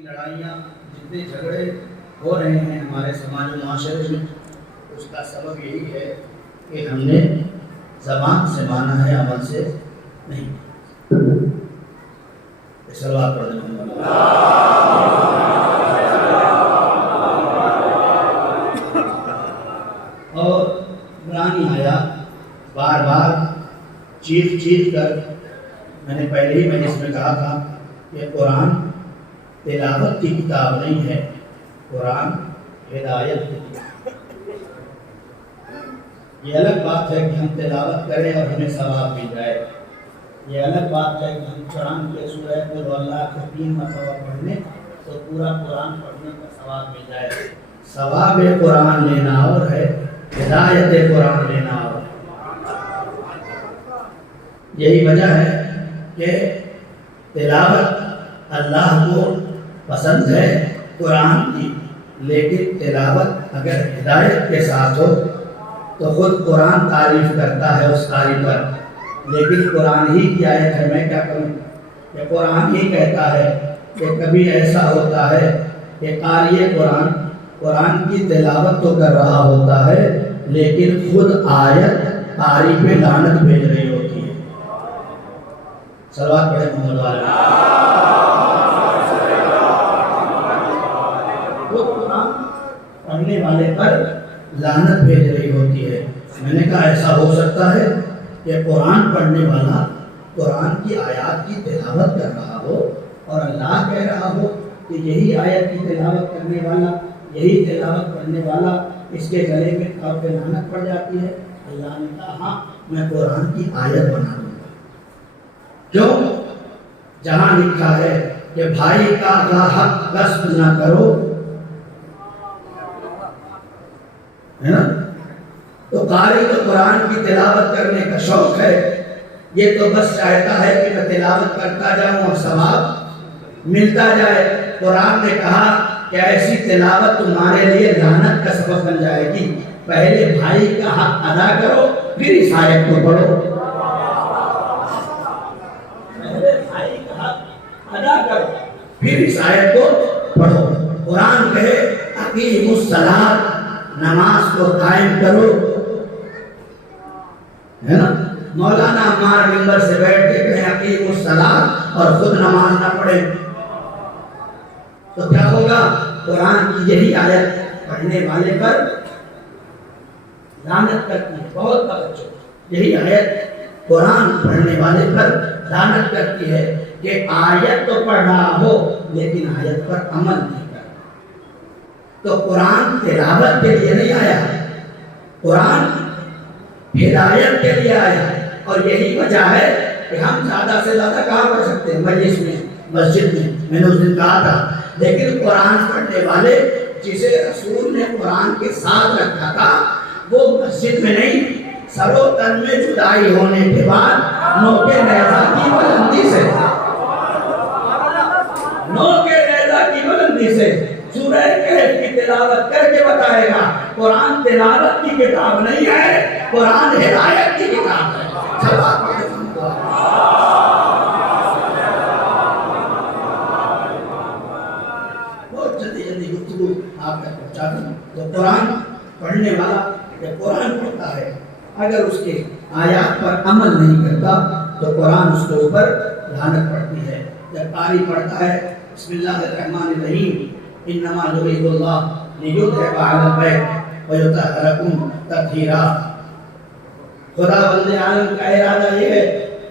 لڑائیاں جتنے جھگڑے ہو رہے ہیں ہمارے سماج و معاشرے میں، اس کا سبب یہی ہے کہ ہم نے زبان سے مانا ہے، عمل سے نہیں۔ صلوات پڑھ دیں۔ اور قرآن آیات بار بار چیخ کر، میں نے پہلے ہی مجلس میں کہا تھا کہ قرآن تلاوت کی کتاب نہیں ہے، قرآن ہدایت کی کتاب۔ یہ الگ بات ہے کہ ہم تلاوت کریں اور ہمیں ثواب مل جائے، یہ الگ بات ہے کہ ہم قرآن کے سورہ قل ہو اللہ کو 3 مرتبہ پڑھنے تو پورا قرآن پڑھنے کا ثواب مل جائے۔ ثواب قرآن لینا اور ہے، ہدایت قرآن لینا اور ہے۔ یہی وجہ ہے کہ تلاوت اللہ کو پسند ہے قرآن کی، لیکن تلاوت اگر ہدایت کے ساتھ ہو تو خود قرآن تعریف کرتا ہے اس قاری پر، لیکن قرآن ہی کی آیت ہے، میں کیا کروں؟ کہ قرآن ہی کہتا ہے کہ کبھی ایسا ہوتا ہے کہ قاری قرآن کی تلاوت تو کر رہا ہوتا ہے، لیکن خود آیت قاری پہ لعنت بھیج رہی ہوتی ہے۔ صلوات پڑھیں محمد والے۔ وہ قرآن پڑھنے والے پر لعنت بھیج رہی ہوتی ہے۔ میں نے کہا ایسا ہو سکتا ہے کہ قرآن پڑھنے والا قرآن کی آیات کی تلاوت کر رہا ہو اور اللہ کہہ رہا ہو کہ یہی آیت کی تلاوت کرنے والا، یہی تلاوت پڑھنے والا، اس کے گلے میں طور پہ لعنت پڑ جاتی ہے۔ اللہ نے کہا ہاں میں قرآن کی آیت بنا دوں گا۔ کیوں؟ جہاں لکھا ہے کہ بھائی کا حق غصب نہ کرو، ہے نا؟ تو قاری تو قرآن کی تلاوت کرنے کا شوق ہے، یہ تو بس چاہتا ہے کہ میں تلاوت کرتا جاؤں اور ثواب ملتا جائے۔ قرآن نے کہا کہ ایسی تلاوت تمہارے لیے لعنت کا سبب بن جائے گی، پہلے بھائی کا حق ادا کرو پھر اس آیت کو پڑھو۔ پہلے بھائی کا حق ادا کرو پھر اس آیت کو پڑھو۔ قرآن کہے اقیموا الصلاۃ، نماز کو قائم کرو، ہے نا؟ مولانا عمار ممبر سے بیٹھ کے کہیں اقیموا الصلاۃ اور خود نماز نہ پڑھیں تو کیا ہوگا؟ قرآن کی یہی آیت پڑھنے والے پر لعنت کرتی ہے۔ بہت توجہ، یہی آیت قرآن پڑھنے والے پر لعنت کرتی ہے کہ آیت تو پڑھ رہا ہو لیکن آیت پر عمل نہیں کر رہا۔ تو قرآن تلاوت کے لیے نہیں آیا، قرآن ہدایت کے لیے آیا، اور یہی وجہ ہے کہ ہم زیادہ سے زیادہ کہاں پڑھ سکتے ہیں؟ مجلس میں، مسجد میں نے اس دن کہا تھا، لیکن قرآن پڑھنے والے جسے رسول نے قرآن کے ساتھ رکھا تھا وہ مسجد میں نہیں، سر و تن میں جدائی ہونے کے بعد نوکے نیزہ کی بلندی سے، نوکے نیزہ کی بلندی سے سورہ کہف کی تلاوت کر کے بتائے گا قرآن تلاوت کی کتاب نہیں ہے، قرآن ہدایت کی کتاب ہے۔ بہت جلدی گفتگو آپ تک پہنچا دوں۔ تو قرآن پڑھنے والا یا قرآن پڑھتا ہے اگر اس کے آیات پر عمل نہیں کرتا تو قرآن اس کے اوپر لعنت پڑتی ہے۔ جب قاری پڑھتا ہے بسم اللہ الرحمن الرحیم انما یرید اللہ لیذھب عنکم الرجس ویطہرکم تطہیرا، خدا بند عالم کا ارادہ یہ ہے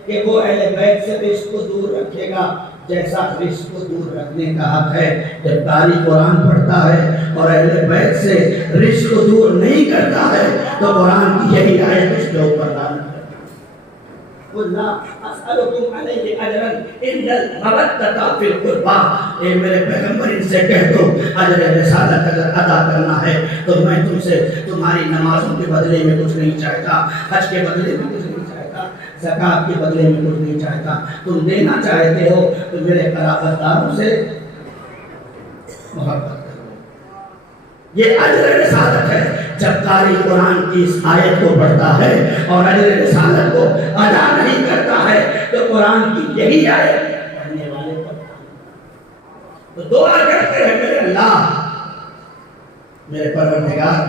کہ وہ اہل بیت سے رزق کو دور رکھے گا جیسا رزق کو دور رکھنے کا حق ہے۔ جب قاری قرآن پڑھتا ہے اور اہل بیت سے رزق کو دور نہیں کرتا ہے تو قرآن کی یہی آیت اس کے اوپر لعنت ہے۔ قُلْ لَا أَسْأَلُكُمْ عَلَيْهِ أَجْرًا إِلَّا الْمَوَدَّةَ فِي الْقُرْبَىٰ، اے میرے پیغمبر ان سے کہہ دو اجر رسالت اگر ادا کرنا ہے تو میں تم سے تمہاری نمازوں کے بدلے میں کچھ نہیں چاہتا، حج کے بدلے میں کچھ نہیں چاہتا، زکوٰۃ کے بدلے میں کچھ نہیں چاہتا۔ تم دینا چاہتے ہو تو میرے قرابت داروں سے محبت کرو، یہ اجر رسالت ہے۔ جب قاری قرآن کی اس آیت کو پڑھتا ہے اور اجر رسالت کو ادا نہیں کرتا ہے تو قرآن کی یہی آیت پڑھنے والے پر تو دعا کرتے ہیں میرے اللہ، میرے پروردگار،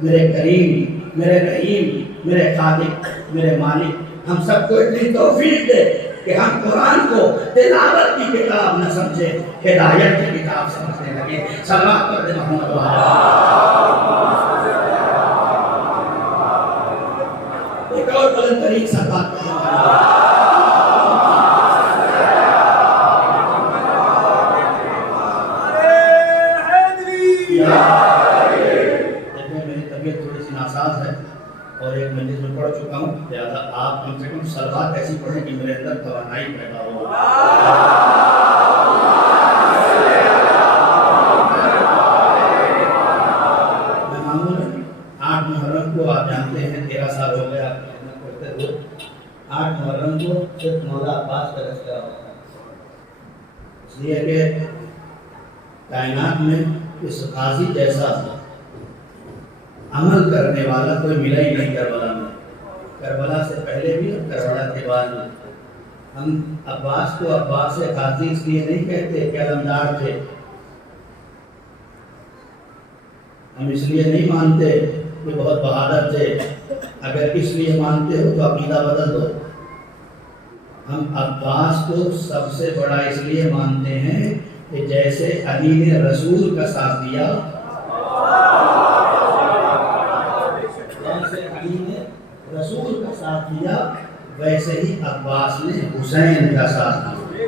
میرے کریم، میرے رحیم، میرے خالق، میرے مالک، ہم سب کو اتنی توفیق دے کہ ہم قرآن کو تلاوت کی کتاب نہ سمجھے، ہدایت کی کتاب سمجھنے لگے۔ صلوات پڑھ دے محمد ایک اور بلند ترین سا بات اور ایک مجلس میں پڑھ چکا ہوں، لہذا آپ کم سے کم صلوات ایسی پڑھیں کہ میرے اندر توانائی پیدا ہو۔ میں معمولاً 8 محرم کو، آپ جانتے ہیں 13 سال ہو گیا محنت کرتے ہوئے، 8 محرم کو صرف مولا عباس کا تذکرہ ہوتا ہے، اس لیے کہ کائنات میں اس قاضی جیسا عمل کرنے والا کوئی ملا ہی نہیں کربلا میں، کربلا سے پہلے بھی اور کربلا کے بعد بھی۔ ہم عباس کو عباس قاضی اس لیے نہیں کہتے کہ علمدار تھے، ہم اس لیے نہیں مانتے کہ بہت بہادر تھے، اگر اس لیے مانتے ہو تو عقیدہ بدل دو۔ ہم عباس کو سب سے بڑا اس لیے مانتے ہیں کہ جیسے علی نے رسول کا ساتھ دیا، رسول کا ساتھ دیا، ویسے ہی عباس نے حسین کا ساتھ دیا۔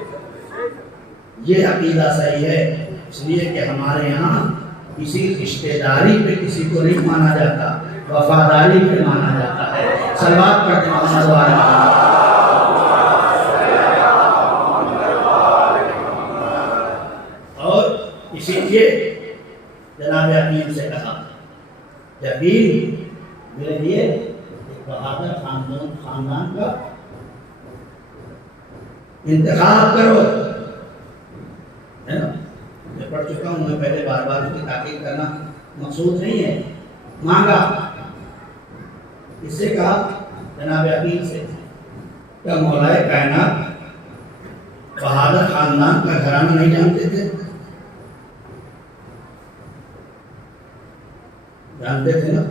یہ عقیدہ صحیح ہے، اس لیے کہ ہمارے یہاں کسی رشتہ داری پہ کسی کو نہیں مانا جاتا، وفاداری پہ مانا جاتا ہے۔ صلوات پڑھتے ہیں محمد وعلیہ۔ اور اسی لیے جناب عقیل سے کہا کہ عقیل میرے لیے بہادر خاندان کا انتخاب کرو، ہے نا؟ میں پڑھ چکا ہوں، میں پہلے بار بار اس کی تاکید کرنا مقصود نہیں ہے، مانگا، اس سے کہا جناب عقیل سے کیا مولائے کائنات بہادر خاندان کا گھرانہ نہیں جانتے تھے؟ جانتے تھے نا،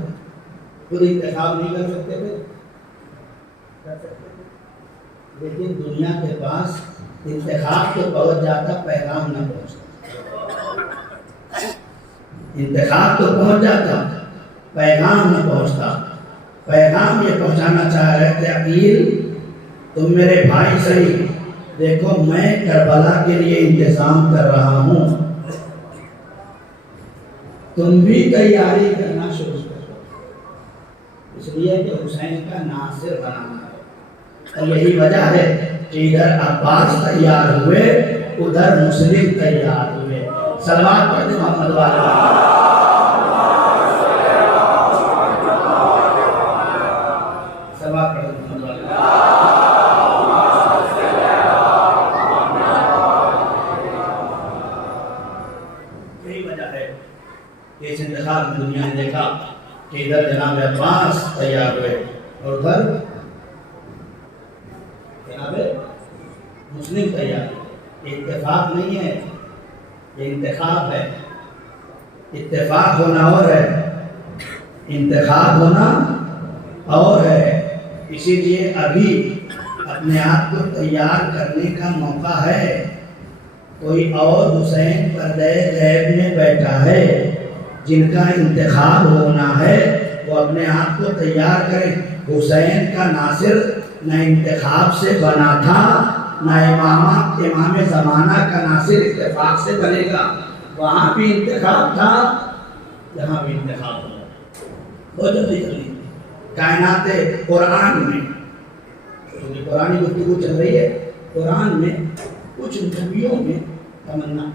خود انتخاب نہیں کر سکتے تھے، کر سکتے تھے، لیکن دنیا کے پاس انتخاب تو پہنچ جاتا، پیغام نہ پہنچتا۔ انتخاب تو پہنچ جاتا، پیغام نہ پہنچتا۔ پیغام یہ پہنچانا چاہ رہے تھے عقیل تم میرے بھائی صحیح، دیکھو میں کربلا کے لیے انتظام کر رہا ہوں، تم بھی تیاری کرنا شروع کرو، اس لیے کہ حسین کا ناصر بنانا ہے۔ اور یہی وجہ ہے کہ ادھر عباس تیار ہوئے، ادھر مسلم تیار ہوئے۔ صلوات پڑھتے محمد وعلیہ۔ صلوات پڑھتے محمد وعلیہ۔ یہی وجہ ہے کہ اس انتخاب میں دنیا نے دیکھا کہ ادھر جناب عباس تیار ہوئے اور ادھر جناب مسلم تیار ہوئے۔ اتفاق نہیں ہے، یہ انتخاب ہے۔ اتفاق ہونا اور ہے، انتخاب ہونا اور ہے۔ اسی لیے ابھی اپنے آپ کو تیار کرنے کا موقع ہے۔ کوئی اور حسین پردے غیب میں بیٹھا ہے، جن کا انتخاب ہونا ہے وہ اپنے آپ کو تیار کریں۔ حسین کا ناصر نہ انتخاب سے بنا تھا، نہ امام زمانہ کا ناصر اتفاق سے بنے گا۔ وہاں بھی انتخاب تھا، یہاں بھی انتخاب ہوا۔ بہت جلدی کائنات قرآن میں، کیونکہ قرآنی گفتگو چل رہی ہے، قرآن میں کچھ نبیوں نے تمنا،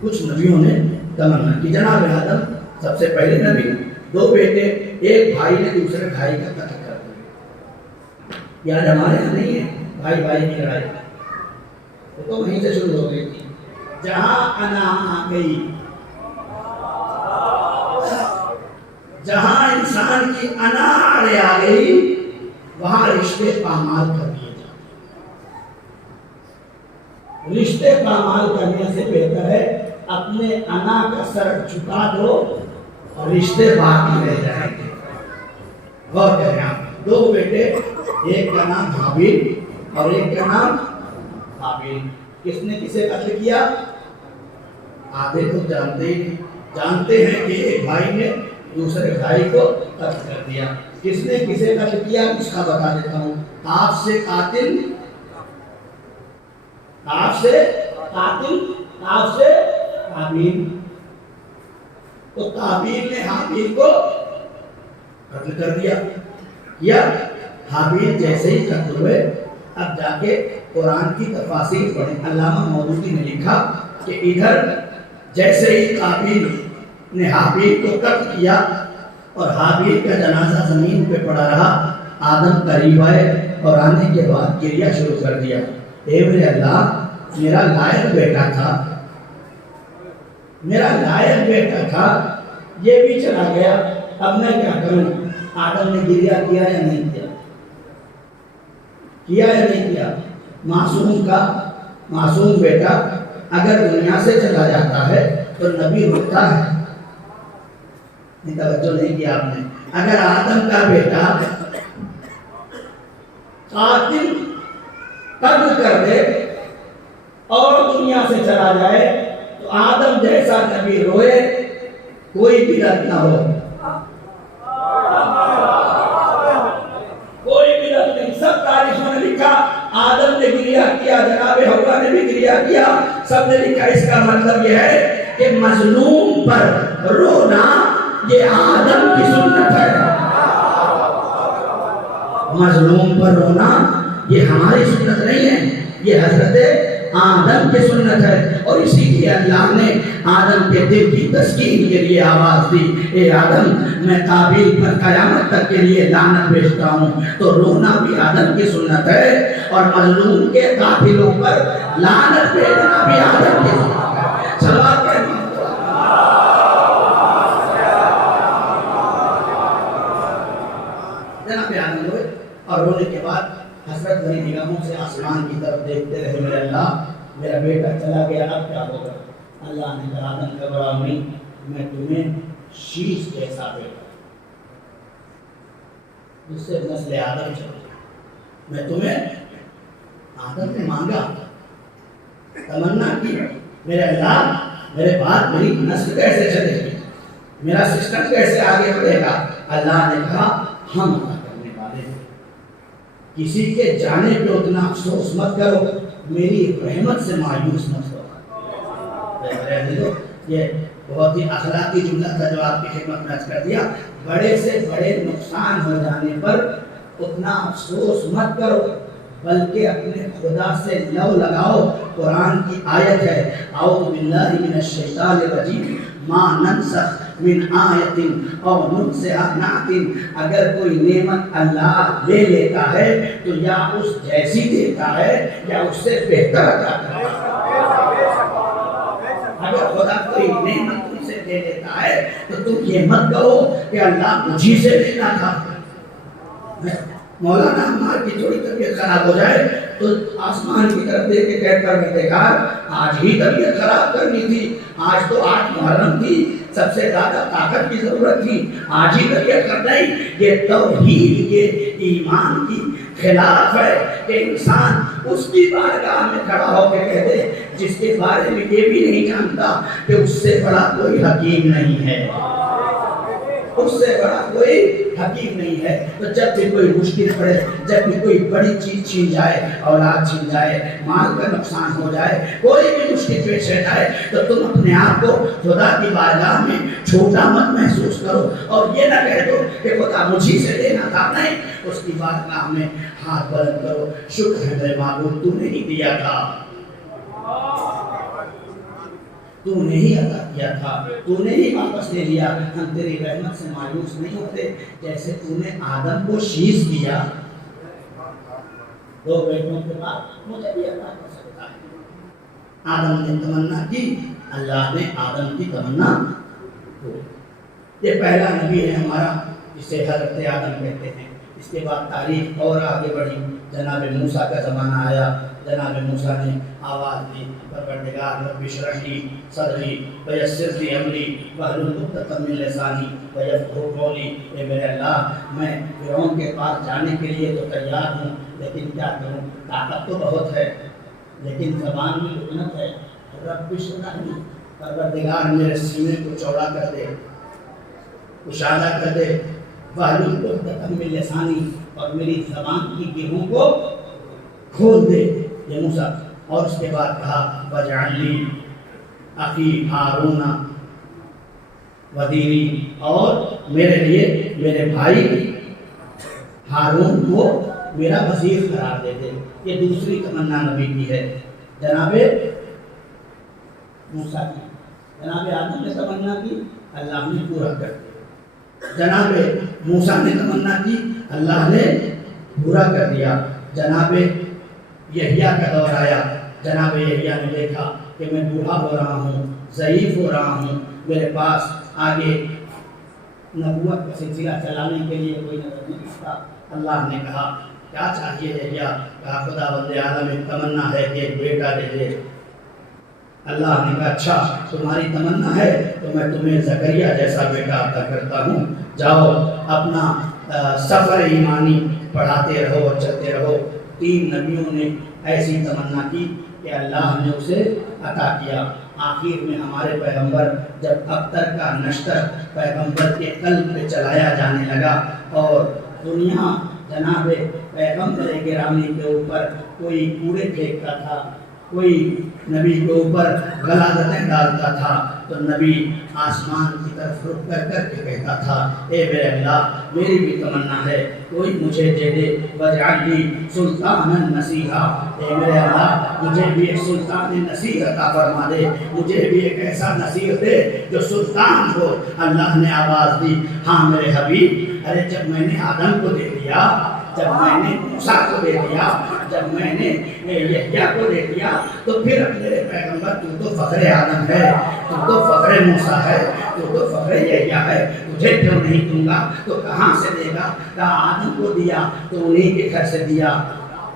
کچھ نبیوں نے تمنا کہ جناب آدم سب سے پہلے نبی، 2 بیٹے، ایک بھائی نے دوسرے بھائی کا قتل کر دیا۔ یاد ہمارے یہاں نہیں ہے بھائی بھائی کی لڑائی، وہ تو وہیں سے شروع ہو گئی تھی۔ جہاں انا آ گئی، جہاں انسان کی انا آڑے آ گئی، وہاں رشتے پامال کر دیے جاتے۔ رشتے پامال کرنے سے بہتر ہے اپنے انا کا سر جھکا دو اور رشتے باقی رہ جائیں گے. غور کریں آپ، دو بیٹے، ایک کا نام حابیل اور ایک کا نام حابیل. کس نے کسے قتل کیا؟ آدھے تو جانتے ہیں کہ ایک بھائی نے دوسرے بھائی کو قتل کر دیا. کس نے کسے قتل کیا اس کا بتا دیتا ہوں. آپ سے قاتل، آپ سے قاتل، آپ سے حابیل. تو قابیل نے حابیل کو قتل کر دیا. یا حابیل جیسے ہی قتل ہوئے، اب جا کے قرآن کی تفاسیر پڑھیں. علامہ مودودی نے لکھا کہ ادھر جیسے ہی قابیل نے حابیل کو قتل کیا اور حابیل کا جنازہ زمین پہ پڑا رہا، آدم قریب آئے اور آنے کے بعد گریہ شروع کر دیا. اے میرے اللہ، میرا لائق بیٹا تھا، میرا لائق بیٹا تھا، یہ بھی چلا گیا، اب میں کیا کروں؟ آدم نے گریہ کیا یا نہیں کیا؟ کیا یا نہیں کیا؟ معصوم بیٹا اگر دنیا سے چلا جاتا ہے تو نبی روتا ہے. توجہ نہیں کیا آپ نے. اگر آدم کا بیٹا قاتل قتل کر دے اور دنیا سے چلا جائے تو آدم جیسا نبی روئے، کوئی بدعت نہ ہو، کوئی بدعت نہیں. سب تاریخوں نے لکھا آدم نے گریہ کیا، جناب حوا نے بھی گریہ کیا، سب نے لکھا. اس کا مطلب یہ ہے کہ مظلوم پر رونا یہ آدم کی سنت ہے. مظلوم پر رونا یہ ہماری سنت نہیں ہے، یہ حضرت آدم کی سنت ہے. اور اسی لیے اللہ نے آدم کے دل کی تسکین کے لیے آواز دی، اے آدم میں قابیل پر قیامت تک کے لیے لعنت بھیجتا ہوں. تو رونا بھی آدم کی سنت ہے اور مظلوم کے قاتلوں پر لعنت بھیجنا بھی آدم کی سنت ہے. صلوات کہنا جناب آدم ہوئے اور رونے کے بعد حسرت بھری نگاہوں سے آسمان کی طرف دیکھتے رہے. میرے اللہ، میرا بیٹا چلا گیا، اب کیا ہوگا؟ اللہ نے کہا آدم گھبراؤ نہیں، میں تمہیں شیش جیسا بیٹا جس سے نسل آدم چلے، میں تمہیں، آدم نے مانگا، تمنا کی، میرے اللہ میرے بعد میری نسل کیسے چلے گی، میرا سسٹم کیسے آگے بڑھے گا؟ اللہ نے کہا ہم عطا کرنے والے ہیں. کسی کے جانے پہ اتنا افسوس مت کرو، میری رحمت سے مایوس مت ہو. یہ بہت ہی اخلاقی جملہ تھا جو آپ کی خدمت میں عرض کر دیا. بڑے سے بڑے نقصان ہو جانے پر اتنا افسوس مت کرو، بلکہ اپنے خدا سے لو لگاؤ. قرآن کی آیت ہے، اعوذ باللہ من الشیطان الرجیم، ما ننسخ من آیت او ننسها نأتی. اگر کوئی نعمت اللہ لے لیتا ہے تو یا اس جیسی دیتا ہے یا اس سے بہتر عطا کرتا ہے. اگر خدا کوئی نعمت تم سے دے لیتا ہے تو تم یہ مت کہو کہ اللہ مجھے سے لینا تھا. مولانا عمار کی تھوڑی طبیعت خراب ہو جائے تو آسمان کی طرف دیکھ کے کہتا ہے بیکار، آج ہی طبیعت خراب کرنی تھی، آج تو 8 محرم تھی، سب سے زیادہ طاقت کی ضرورت تھی، آج ہی طبیعت کر نہیں. یہ توحید کے ایمان کی خلاف ہے کہ انسان اس کی بارگاہ میں کھڑا ہو کے کہہ دے جس کے بارے میں یہ بھی نہیں جانتا کہ اس سے بڑا کوئی حکیم نہیں ہے، اس سے بڑا کوئی حکیم نہیں ہے. تو جب بھی کوئی مشکل پڑے، جب بھی کوئی بڑی چیز چھین جائے، اولاد چھین جائے، مال کا نقصان ہو جائے، کوئی بھی مشکل پیش آ جائے، تو تم اپنے آپ کو خدا کی بارگاہ میں چھوٹا مت محسوس کرو اور یہ نہ کہہ دو کہ خدا مجھے سے لینا تھا. نہیں، اس کی بارگاہ میں ہاتھ بلند کرو، شکر ہے میرے معبود تو نے ہی دیا تھا، تو نے ہی عطا کیا تھا، تو نے ہی واپس لے لیا. ہم تیری رحمت سے مایوس نہیں ہوتے. جیسے تو نے آدم کو شیش دیا، 2 بیٹوں کے بعد مجھے بھی عطا کر سکتا ہے. آدم نے تمنا کی، اللہ نے آدم کی تمنا پوری. یہ پہلا نبی ہے ہمارا جسے حضرت آدم کہتے ہیں. اس کے بعد تاریخ اور آگے بڑھی، جناب موسیٰ کا زمانہ آیا، جناب موسیٰ نے آواز دی، پروردگار رب اشرح لی صدری ویسر لی امری واحلل عقدۃ من لسانی یفقہوا قولی۔ اے میرے اللہ، میں فرعون کے پاس جانے کے لیے تو تیار ہوں، لیکن کیا کروں، طاقت تو بہت ہے لیکن زبان میں لکنت ہے۔ رب اشرح لی، پروردگار میرے سینے کو چوڑا کر دے، کشادہ کر دے، واحلل عقدۃ من لسانی، اور میری زبان کی گرہوں کو کھول دے یہ موسیٰ۔ اور اس کے بعد کہا وَاجْعَلْ لِي أَخِي هَارُونَ وَزِيرًا، اور میرے لیے میرے بھائی ہارون کو میرا وزیر قرار دے دے۔ یہ دوسری تمنا نبی کی ہے، جناب موسیٰ کی۔ جناب آدم نے تمنا کی، اللہ نے پورا کر دیا۔ جناب موسیٰ نے تمنا کی، اللہ نے پورا کر دیا۔ جناب یحییٰ کا دور آیا، جناب یحییٰ نے دیکھا کہ میں بوڑھا ہو رہا ہوں، ضعیف ہو رہا ہوں، میرے پاس آگے نبوت کا سلسلہ چلانے کے لیے کوئی نظر نہیں آتا۔ اللہ نے کہا کیا چاہیے یحییٰ؟ کہا خدا بند عالم ایک تمنا ہے کہ ایک بیٹا دے دے۔ اللہ نے کہا اچھا تمہاری تمنا ہے تو میں تمہیں زکریا جیسا بیٹا عطا کرتا ہوں، جاؤ اپنا سفر ایمانی پڑھاتے رہو اور چلتے رہو۔ 3 نبیوں نے ایسی تمنا کی کہ اللہ نے اسے عطا کیا۔ آخر میں ہمارے پیغمبر جب ابتر کا نشتر پیغمبر کے قلب پہ چلایا جانے لگا اور دنیا جناب پیغمبر گرامی کے اوپر کوئی کوڑے پھینکتا تھا، کوئی نبی کے اوپر غلاظتیں ڈالتا تھا، تو نبی آسمان کی طرف رخ کر کر کے کہتا تھا اے میرے اللہ میری بھی تمنا ہے کوئی مجھے دے دے، وَاجْعَلْ لِي سُلْطَانًا نَصِيرًا، اے میرے اللہ مجھے بھی ایک سلطان نصیر عطا فرما دے، مجھے بھی ایک ایسا نصیر دے جو سلطان ہو۔ اللہ نے آواز دی ہاں میرے حبیب، ارے جب میں نے آدم کو دے دیا، جب میں نے موسیٰ کو دے دیا، جب میں نے یحییٰ کو دے دیا، تو پھر میرے پیغمبر تو فخر آدم ہے، تو فخر موسیٰ ہے، تو فخر یحییٰ ہے، تجھے کیوں نہیں دوں گا؟ تو کہاں سے دے گا؟ کہا آدم کو دیا تو انہی کے گھر سے دیا،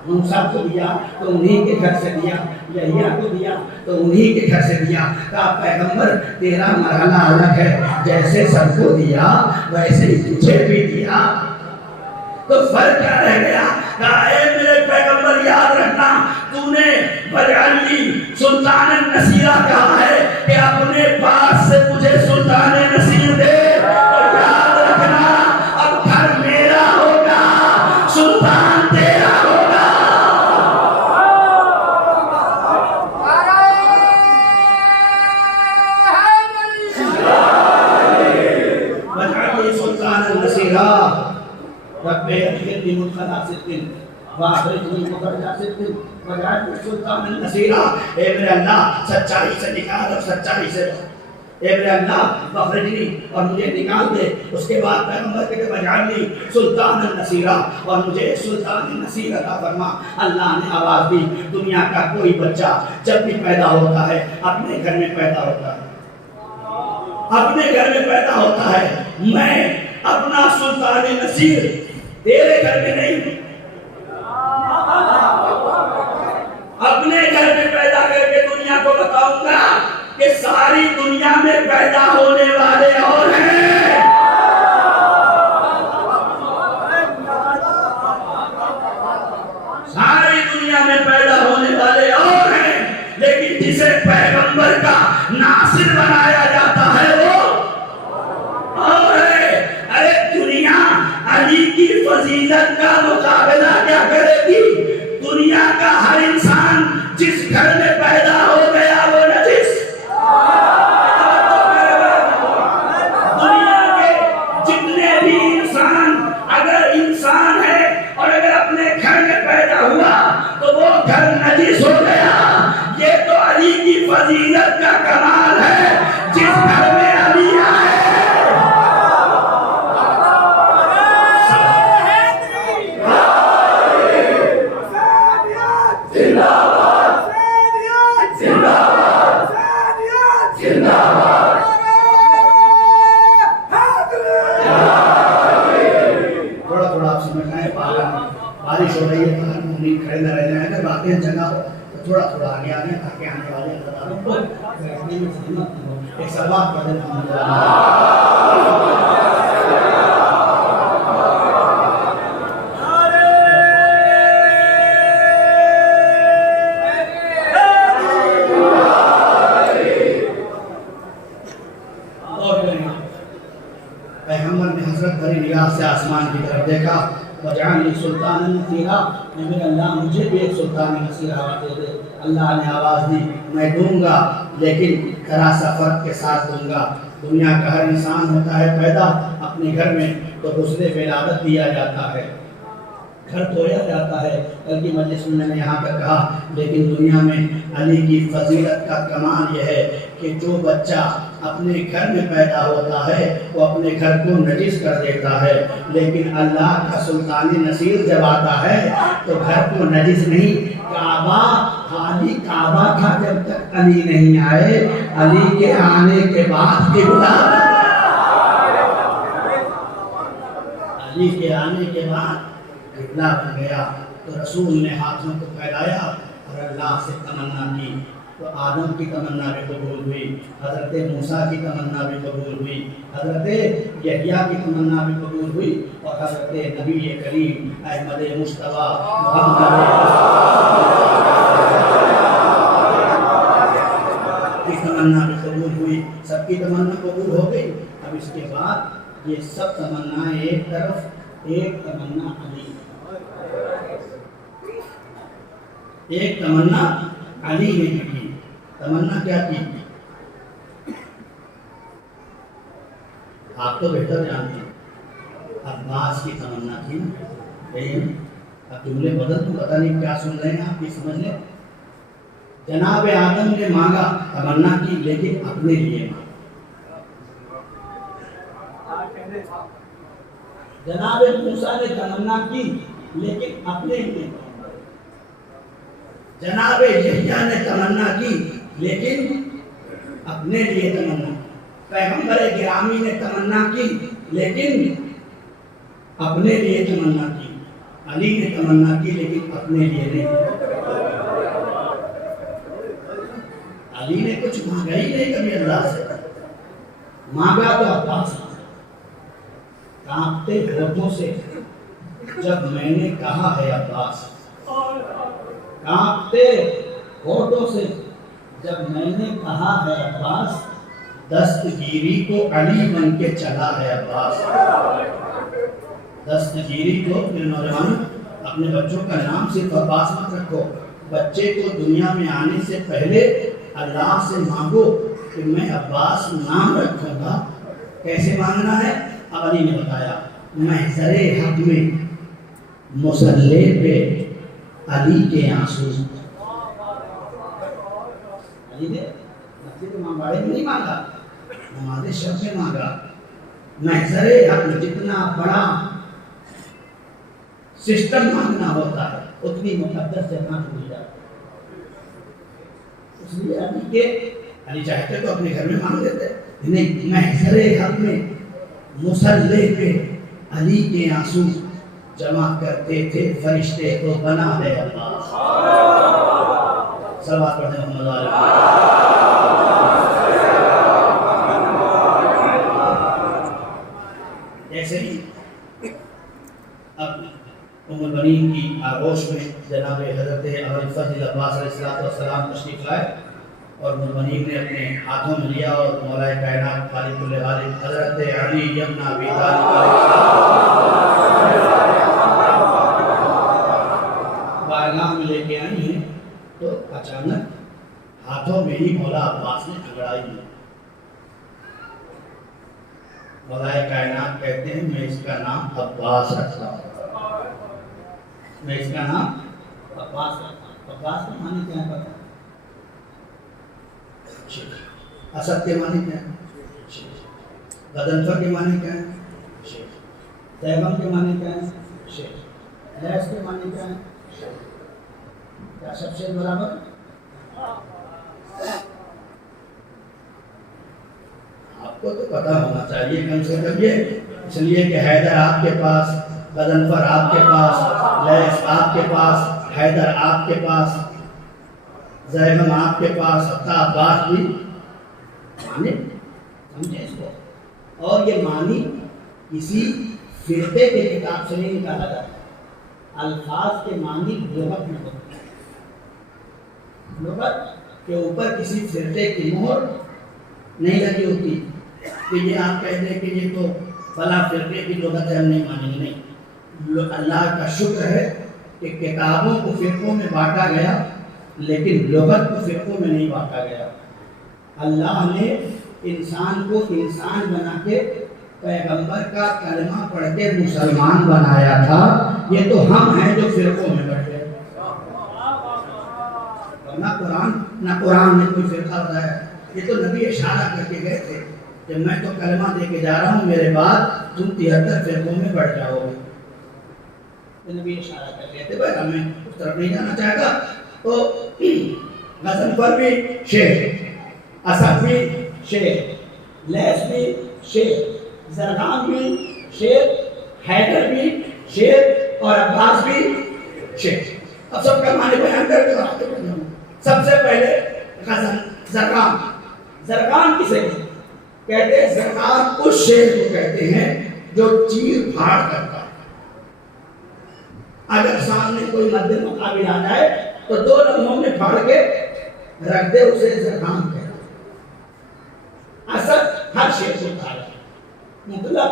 موسیٰ کو دیا تو انہی کے گھر سے دیا، یحییٰ کو دیا تو انہی کے گھر سے دیا۔ کہا پیغمبر تیرا مرحلہ الگ ہے، جیسے سب کو دیا ویسے ہی تجھے بھی دیا، تو فرق کیا رہ گیا؟ کہا اے میرے پیغمبر یاد رکھنا تو نے وَاجْعَلْ لِي سُلْطَانًا نَصِيرًا کہا ہے کہ اپنے پاس سے مجھے سلطان نصیر دے، تو یاد رکھنا اب گھر میرا ہوگا، سلطان تیرا ہوگا۔ وَاجْعَلْ لِي سُلْطَانًا نَصِيرًا، رب ادخلنی مدخل صدق واخرجنی مخرج صدق واجعلنی سلطانا نصیرا، اے میرے اللہ سچائی سے نکال اور سچائی سے، اے میرے اللہ واخرجنی اور مجھے نکال دے۔ اس کے بعد پیغمبر کہتے واجعلنی سلطانا نصیرا، اور مجھے سلطان نصیر عطا فرما۔ اللہ نے آواز دی دنیا کا کوئی بچہ جب بھی پیدا ہوتا ہے اپنے گھر میں پیدا ہوتا ہے، اپنے گھر میں پیدا ہوتا ہے، میں اپنا سلطان نصیر تیرے گھر میں نہیں، اپنے گھر میں پیدا کر کے دنیا کو بتاؤں گا کہ ساری دنیا میں پیدا ہونے والے اور ہیں، ساری دنیا میں پیدا ہونے والے اور ہیں، لیکن جسے پیغمبر کا ناصر بنایا جاتا ہے وہ اور ہے۔ ارے دنیا علی کی فضیلت کا مقابلہ کیا کرے گی؟ دنیا کا ہر انسان جس گھر میں پیدا ہو گیا وہ نجس، دنیا کے جتنے بھی انسان اگر انسان ہے اور اگر اپنے گھر میں پیدا ہوا تو وہ گھر نجس ہو گیا۔ یہ تو علی کی فضیلت کا کمال ہے، جس گھر میں علی آئے تھوڑا تھوڑا آپ سمجھنا ہے، پاگل بارش ہو رہی ہے تو ہر مومن کھڑے نہ رہ جائیں، اگر واقعی جگہ ہو تو تھوڑا تھوڑا آگے آ جائیں تاکہ آنے والے اللہ تعالیٰ کو بیٹھنے میں سہمت ہو۔ ایک سلوات پڑھ دیں پیغمبر نے حضرت بھری نگاہ سے آسمان کی طرف دیکھا، وجعلنی سلطانا نصیرا، میرے اللہ مجھے بھی ایک سلطان نصیرہ دے دے۔ اللہ نے آواز دی، میں دوں گا لیکن ذرا سا فرق کے ساتھ دوں گا۔ دنیا کا ہر انسان ہوتا ہے پیدا اپنے گھر میں تو غسل ولادت دیا جاتا ہے، گھر دھویا جاتا ہے، بلکہ مجلس میں نے یہاں پر کہا، لیکن دنیا میں علی کی فضیلت کا کمال یہ ہے کہ جو بچہ اپنے گھر میں پیدا ہوتا ہے وہ اپنے گھر کو نجس کر دیتا ہے، لیکن اللہ کا سلطان نصیر جب آتا ہے تو گھر کو نجس نہیں، کعبہ خالی کعبہ تھا جب تک علی نہیں آئے، علی کے آنے کے بعد قبلہ، علی کے آنے کے بعد قبلہ بن گیا۔ تو رسول نے ہاتھوں کو پھیلایا اور اللہ سے تمنا کی، تو آدم کی تمنا بھی قبول ہوئی، حضرت موسیٰ کی تمنا بھی قبول ہوئی، حضرت یحییٰ کی تمنا بھی قبول ہوئی، اور حضرت نبی کریم احمد مصطفیٰ محمد کی تمنا بھی قبول ہوئی، سب کی تمنا قبول ہو گئی۔ اب اس کے بعد یہ سب تمنا ایک طرف، ایک تمنا علی، ایک تمنا علی نے کی۔ تمنا کیا کی؟ آپ تو بہتر جانتے ہیں، عباس کی تمنا تھی نا، اب جملے بدل تو پتہ نہیں کیا سن رہے ہیں آپ، بھی سمجھ لیں۔ جناب آدم نے مانگا، تمنا کی، لیکن اپنے لیے مانگا۔ جناب موسیٰ نے تمنا کی لیکن اپنے لیے مانگا۔ جناب یحییٰ نے تمنا کی لیکن اپنے لیے تمنا۔ پیغمبر گرامی نے تمنا کی لیکن اپنے لیے تمنا کی۔ علی نے تمنا کی لیکن اپنے لیے نہیں۔ علی نے کچھ مانگا ہی نہیں کبھی اللہ سے، مانگا تو عباس کانپتے ہونٹوں سے جب میں نے کہا ہے عباس، کانپتے ہونٹوں سے جب میں نے کہا ہے عباس، دستگیری کو علی بن کے چلا ہے عباس۔ دستگیری کو میرے نوجوان اپنے بچوں کا نام صرف عباس مت رکھو، بچے کو دنیا میں آنے سے پہلے اللہ سے مانگو کہ میں عباس نام رکھوں گا۔ کیسے مانگنا ہے؟ اب علی نے بتایا، محضر حق میں مصلی پہ علی کے آنسو۔ علی نے مسجد امام میں نہیں مانگا، نماز شب میں مانگا۔ محضر حق میں جتنا بڑا سسٹم مانگنا ہوتا ہے اتنی مقدس جگہ ڈھونڈی جاتی ہے۔ اس لیے علی چاہتے تو اپنے گھر میں مانگ لیتے، نہیں، محضر حق میں مصلی پہ علی کے آنسو جمع کرتے تھے فرشتے تو بنا ہے اللہ۔ صلوات پڑھیں محمد علیہ۔ ایسے ہی اب ام البنین کی آغوش میں جناب حضرت ابوالفضل عباس علیہ السلام تشریف لائے، اور ام البنین نے اپنے ہاتھوں میں لیا اور مولا کائنات خالق الغالب حضرت علی ابن ابی طالب بارگاہ میں لے کے آئی ہیں، تو اچانک ہاتھوں میں ہی مولا عباس نے انگڑائی دی۔ مولا کائنات کہتے ہیں، میں اس کا نام عباس رکھتا ہوں، میں اس کا نام عباس رکھتا ہوں۔ عباس کا معنی کیا ہے پتہ؟ اسد کے معنی کیا ہے؟ غضنفر کے معنی کیا ہے؟ تیمم کے معنی کیا ہے؟ لیس کے معنی کیا ہے؟ کیا سب سے برابر؟ آپ کو تو پتا ہونا چاہیے کم سے کم یہ، اس لیے کہ حیدر آپ کے پاس غضنفر آپ کے پاس، لیث آپ کے پاس، حیدر آپ کے پاس، زیغم آپ کے پاس، حتی عباس بھی معنی سمجھے اس کو. اور یہ معنی کسی فرقے کے کتاب سے نہیں نکالا جاتا. الفاظ کے معنی لغت میں ہوتے ہیں. لغت کے اوپر کسی فرقے کی مہر نہیں لگی ہوتی کہ یہ آپ کہہ دیں کہ یہ تو فلاں فرقے کی لغت ہے، ہم نہیں مانیں گے. نہیں، اللہ کا شکر ہے کہ کتابوں کو فرقوں میں بانٹا گیا لیکن لغت کو فرقوں میں نہیں بانٹا گیا. اللہ نے انسان کو انسان بنا کے پیغمبر کا کلمہ پڑھ کے مسلمان بنایا تھا. یہ تو ہم ہیں جو فرقوں میں بٹ گئے. نہ قرآن نے کوئی فرقہ بتایا. یہ تو نبی اشارہ کر کے گئے تھے کہ میں تو کلمہ دے کے جا رہا ہوں، میرے بعد تم 73 فرقوں میں بٹ جاؤ گے. نبی اشارہ کر گئے تھے. بھائی ہمیں اس طرف نہیں جانا چاہتا. تو غضنفر بھی شیر، اسد بھی شیر، لیث بھی شیر، زرغام بھی شیر، حیدر بھی شیر اور عباس بھی شیر. اب سب کا معنی بیان کر کے آگے بڑھ جاؤں. سب سے پہلے زرغام. زرغام کسے کہتے ہیں؟ زرغام اس شیر کو کہتے ہیں جو چیر پھاڑ کرتا ہے. اگر سامنے کوئی مد مقابل آ جائے تو 2 لمحوں میں پھاڑ کے رکھ دے، اسے زرغام کہتے ہیں. اسد ہر شیر کو پھاڑا مطلب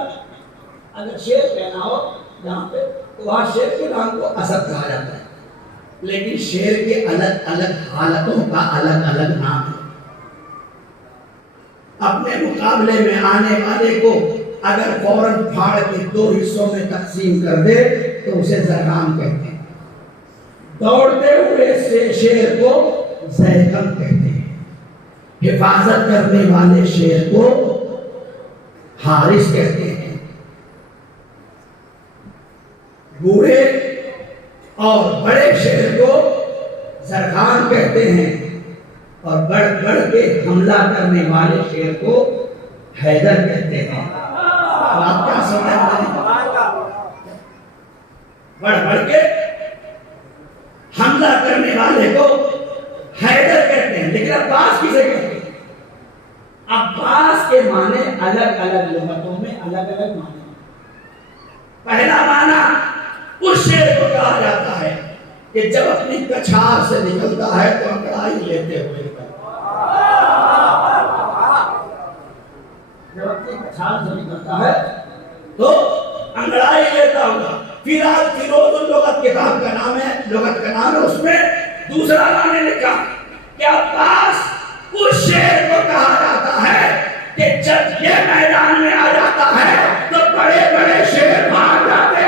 اگر شیر کہنا ہو جہاں پہ تو وہاں شیر کے نام کو اسد کہا جاتا ہے. لیکن شیر کے الگ الگ حالتوں کا الگ الگ نام ہے. اپنے مقابلے میں آنے والے کو اگر فوراً پھاڑ کے 2 حصوں میں تقسیم کر دے تو اسے زرغام کہتے ہیں. دوڑتے ہوئے شیر کو زیغم کہتے ہیں. حفاظت کرنے والے شیر کو حارث کہتے ہیں. بوڑھے اور بڑے شیر کو زرغام کہتے ہیں اور بڑھ بڑھ کے حملہ کرنے والے شیر کو حیدر کہتے ہیں. آپ کیا سمجھیں؟ بڑھ بڑھ کے حملہ کرنے والے کو حیدر کہتے ہیں. لیکن عباس کسے کہتے ہیں؟ عباس کے معنی الگ الگ لغتوں میں الگ الگ معنی. پہلا معنی اس شیر کو کہا جاتا ہے کہ جب اپنی کچھار سے نکلتا ہے تو انگڑائی لیتے ہوئے جب اپنی کچھار سے نکلتا ہے تو انگڑائی لیتا ہوگا. فیروز اللغت کتاب کا نام ہے، لغت کا نام ہے. اس میں دوسرا معنی لکھا کہ عباس اس شیر کو کہا جاتا ہے کہ جب یہ میدان میں آ جاتا ہے تو بڑے بڑے شیر بھاگ جاتے ہیں.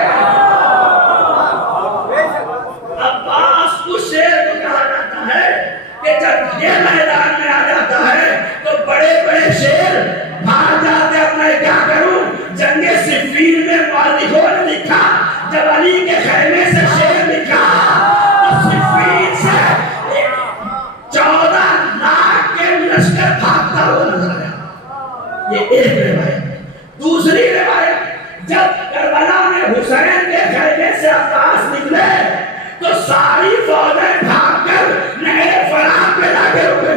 عباس اس شیر کو کہا جاتا ہے کہ جب یہ میدان میں آ جاتا ہے تو بڑے بڑے شیر بھاگ جاتے ہیں. اب میں کیا کروں؟ جنگ صفین میں مؤرخوں نے لکھا جب علی کے خیمے سے شیر لکھا تو صفین سے 14 لاکھ کے لشکر بھاگتا ہوا نظر آیا. یہ ایک روایت. دوسری روایت جب کربلا میں حسین کے خیمے سے عباس نکلے تو ساری فوجیں بھاگ کر نہر فرات پہ جا کے رکے.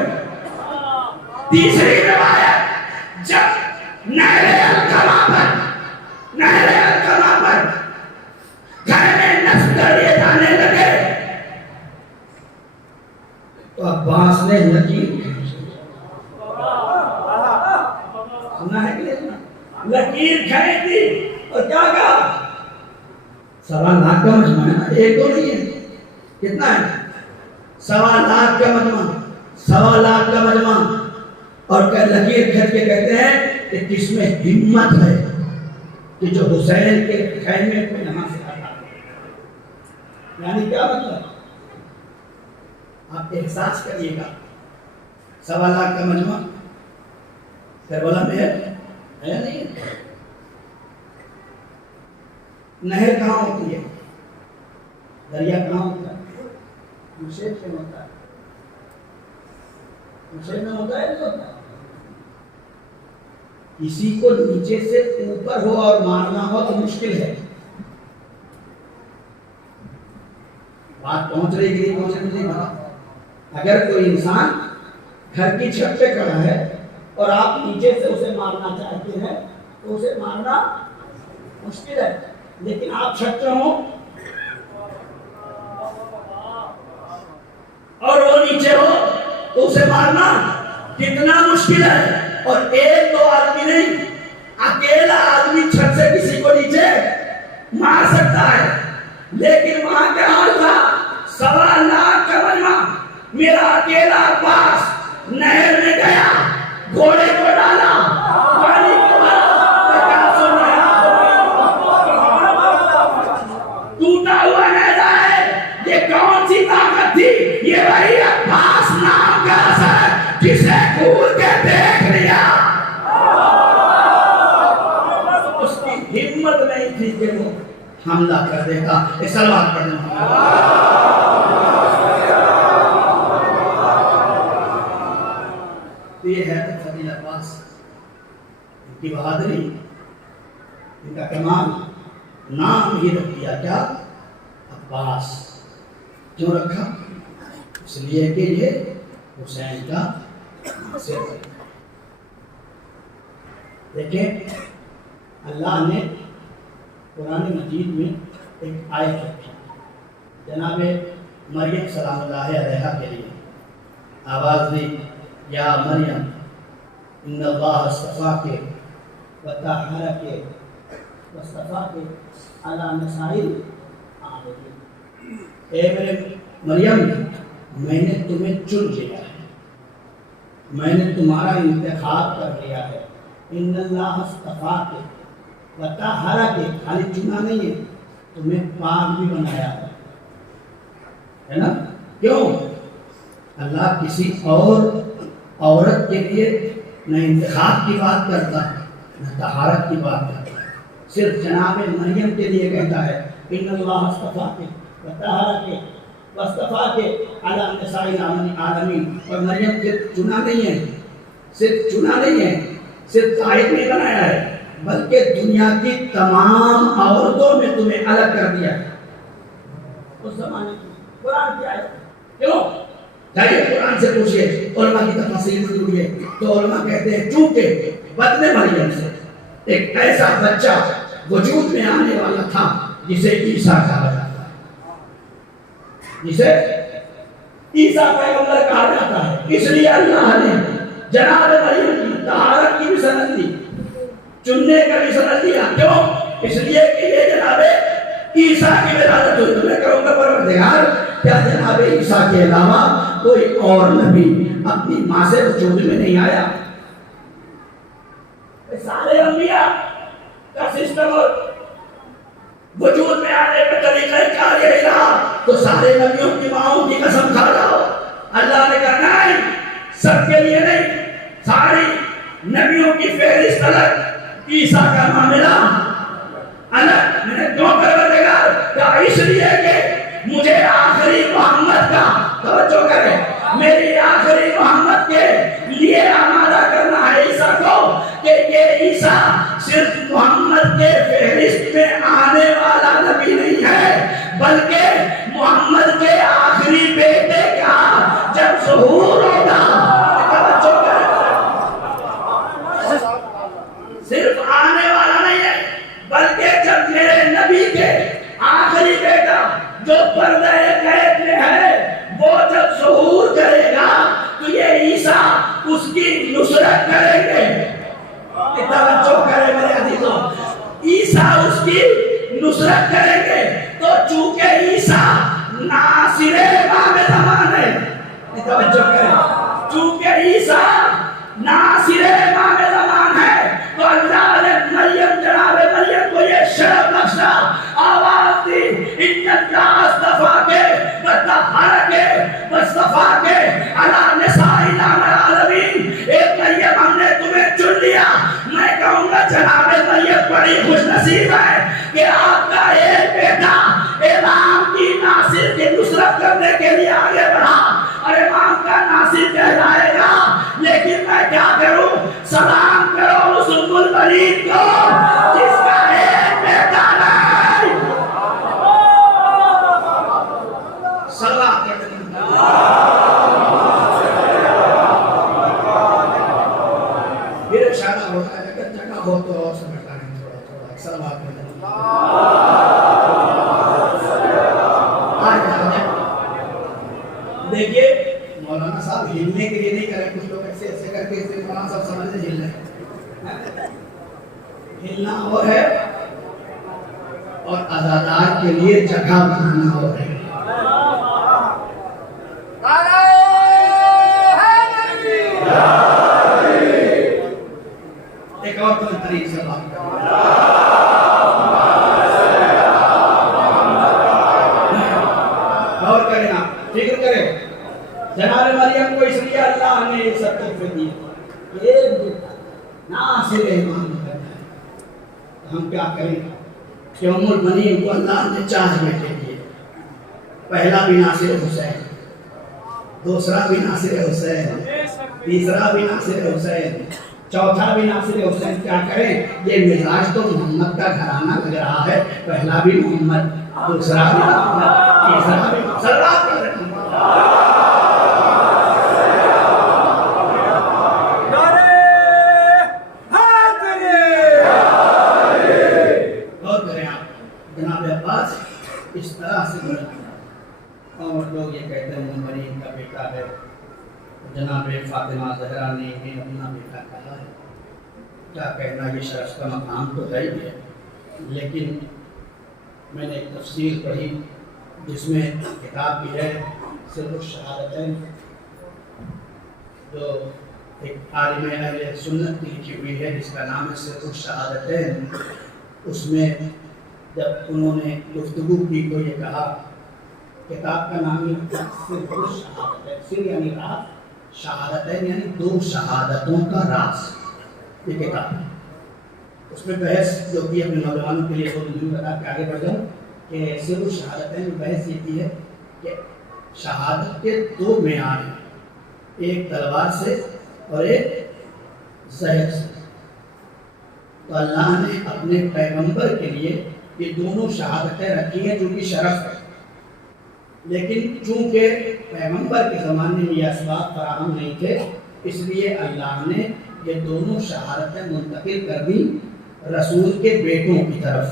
تیسری روایت جب نہر القما پر خیمے نصب کر دیے جانے لگے تو عباس نے لکیر سنا ہے کہ لکیر کھینچ دی اور کیا کہا؟ 1.25 لاکھ کا مجمع ہے نا، ایک تو نہیں ہے. کتنا ہے؟ 1.25 لاکھ کا مجمع. 1.25 لاکھ کا مجمع. اور لکیر کھینچ کے کہتے ہیں کہ کس میں ہمت ہے کہ جو حسین کے خیمے کو یہاں سے آتا. یعنی کیا مطلب؟ آپ احساس کریے گا. 1.25 لاکھ کا مجمع کربلا میں ہے نہیں؟ نہر کہاں ہوتی ہے؟ دریا کہاں ہوتا ہے؟ مشرق میں ہوتا ہے. مشرق میں ہوتا ہے نہیں ہوتا؟ کسی کو نیچے سے اوپر ہو اور مارنا ہو تو مشکل ہے. بات پہنچ رہی کہ نہیں پہنچ رہی نہیں پتا۔ اگر کوئی انسان گھر کی چھت پہ کھڑا ہے اور آپ نیچے سے اسے مارنا چاہتے ہیں تو اسے مارنا مشکل ہے، لیکن آپ چھت پہ ہوں اور وہ نیچے ہو تو اسے مارنا کتنا مشکل ہے۔ اور ایک دو آدمی نہیں، اکیلا آدمی چھت سے کسی کو نیچے مار سکتا ہے، لیکن وہاں کیا حال تھا؟ 1.25 لاکھ کا مجمع، میرا اکیلا عباس نہر میں گیا، گھوڑے کو ڈالا، پانی کو ٹوٹا ہوا نیزہ ہے۔ یہ کون سی طاقت تھی؟ یہ وہی عباس نام کا اثر جسے کھول کے دیکھ لیا۔ اس کی ہمت نہیں تھی کہ وہ حملہ کر دے گا۔ ایک سلوات پڑھ دیں۔ یہ ہے فضیل عباس، ان کی بہادری، ان کا کمال، نام ہی رکھ دیا کیا؟ عباس۔ کیوں رکھا؟ اس لیے کہ یہ حسین کا ناصر ہے۔ دیکھیں اللہ نے قرآن مجید میں ایک آیت رکھی جناب مریم سلام اللہ علیہا کے لیے، آواز دی یا مریم ان اللہ اصطفاک وطہرک واصطفاک علی نساء العالمین۔ اے میرے مریم، میں نے تمہیں چن لیا ہے، میں نے تمہارا انتخاب کر لیا ہے۔ ان اللہ اصطفاک وطہرک، خالی چنا نہیں ہے، تمہیں پاک بھی بنایا ہے نا؟ کیوں؟ اللہ کسی اور عورت کے لیے نہ انتخاب کی بات کرتا ہے نہ طہارت کی بات کرتا ہے، صرف جناب مریم کے لیے کہتا ہے ان اللہ اصطفاک وطہرک واصطفاک علی نساء العالمین۔ اور مریم صرف چنا نہیں ہے، صرف چنا نہیں ہے، صرف طاہر نہیں بنایا ہے، بلکہ دنیا کی تمام عورتوں میں تمہیں الگ کر دیا ہے۔ اس زمانے کی قرآن کی آیت، کیوں؟ جائیے قرآن سے پوچھئے، علماء کی تفاسیر میں ڈھونڈیے تو علماء کہتے ہیں چونکہ بطن مریم سے ایک ایسا بچہ وجود میں آنے والا تھا جسے عیسیٰ کہا جاتا ہے، جسے عیسیٰ پیغمبر کہا جاتا ہے۔ اس لیے اللہ نے جناب مریم کی طہارت کی بھی سند دی، چننے کا بھی سند دیا۔ کیوں؟ اس لیے کہ یہ جناب عیسیٰ کی ولادت ہوئی۔ تو میں کہوں گا پروردگار، کیا جناب عیسیٰ کے علاوہ کوئی اور نبی اپنی ماں سے وجود میں نہیں آیا؟ سارے انبیاء کا سسٹم اور وجود میں آنے کا طریقہ کار یہی رہا، تو سارے نبیوں کی ماؤں کی قسم کھا جاؤ۔ اللہ نے کہا نہیں، سب کے لیے نہیں، ساری نبیوں کی فہرست الگ، عیسیٰ کا معاملہ الگ۔ میں نے کیوں پروردگار؟ کیا اس لیے کہ مجھے آخری محمد کا، توجہ کریں، میری آخری محمد کے لیے آمادہ کرنا ہے عیسیٰ کو، کہ یہ عیسیٰ صرف محمد کے فہرست میں آنے والا نبی نہیں ہے، بلکہ محمد کے آخری بیٹے کا جب ظہور ہوگا، توجہ کریں، صرف آنے والا نہیں ہے، بلکہ جب میرے نبی کے آخری بیٹا جو پردہ غیب میں ہے وہ جب ظہور کرے گا تو یہ عیسیٰ اس کی نصرت کریں گے۔ توجہ کریں میرے عزیزوں، عیسیٰ اس کی نصرت کریں گے۔ تو چونکہ عیسیٰ ناصر امام زمان ہے، توجہ کریں، چونکہ عیسیٰ ناصر امام زمان ہے تو اللہ نے مریم، جناب مریم کو یہ شرف بخشا، آواز دی ان اللہ اصطفاک وطہرک واصطفاک علی نساء العالمین۔ اے مریم، ہم نے تمہیں چن لیا۔ میں کہوں گا جناب مریم بڑی خوش نصیب ہے کہ آپ کا ایک بیٹا امام کی ناصر کی نصرت کرنے کے لیے آگے بڑھا اور امام کا ناصر کہلائے گا۔ لیکن میں کیا کروں؟ سلام کرو اس ام البنین کو جس کا ایک بیٹا نہیں۔ صلوات پڑھتے ہیں. پھر اشارہ ہوتا ہے اگر جگہ ہو تو اور سمجھتا ہے تھوڑا تھوڑا صلوات پڑھتے ہیں. دیکھیے مولانا صاحب ہلنے کے لیے نہیں کریں, کچھ لوگ ایسے ایسے کر کے اسے مولانا صاحب سمجھتے ہل رہے ہیں. ہلنا وہ ہے اور ازادار کے لیے جگہ بنانا وہ ہے. ایک اور تو طریق سے بات غور کریں, آپ فکر کریں. جناب مریم کو اس لیے اللہ نے یہ سب تحفے دیے, ایک بیٹا ناصر ایمان ہے. ہم کیا کریں کہ ام المنین کو اللہ نے 4 بیٹے دیے. پہلا بھی ناصر حسین, دوسرا بھی ناصر حسین, تیسرا بھی ناصر حسین, چوتھا بھی ناصر حسین. کیا کریں, یہ مزاج تو محمد کا گھرانہ لگ رہا ہے. پہلا بھی محمد, دوسرا بھی محمد, تیسرا بھی صلوات پڑھ رہے ہیں. جناب عباس اس طرح سے بڑھا اور لوگ یہ کہتے ہیں مریم کا بیٹا ہے. جناب فاطمہ زہرا نے انہیں اپنا بیٹا کہا ہے. کیا کہنا, یہ شرف کا مقام تو ہے ہی ہے, لیکن میں نے ایک تفسیر پڑھی جس میں کتاب بھی ہے سر الشہادتین, جو ایک عالم اہل سنت کی لکھی ہوئی ہے جس کا نام ہے سر الشہادتین. اس میں جب انہوں نے گفتگو کی تو یہ کہا, کتاب کا نام ہی سر الشہادتین, سر یعنی راز, شہادتین یعنی 2 شہادتوں کا راز. یہ کتاب ہے. اس میں بحث جو کہ اپنے نوجوانوں کے لیے بہت مهم بتا کے آگے بڑھ جاؤں کہ سر الشہادتین میں بحث یہ کی ہے کہ شہادت کے 2 معیار ہیں, ایک تلوار سے اور ایک زہر سے. تو اللہ نے اپنے پیغمبر کے لیے یہ دونوں شہادتیں رکھی ہیں جو کہ شرف ہے, لیکن چونکہ پیغمبر کے زمانے میں یہ اسباب فراہم نہیں تھے, اس لیے اللہ نے یہ دونوں شہادتیں منتقل کر دی رسول کے بیٹوں کی طرف,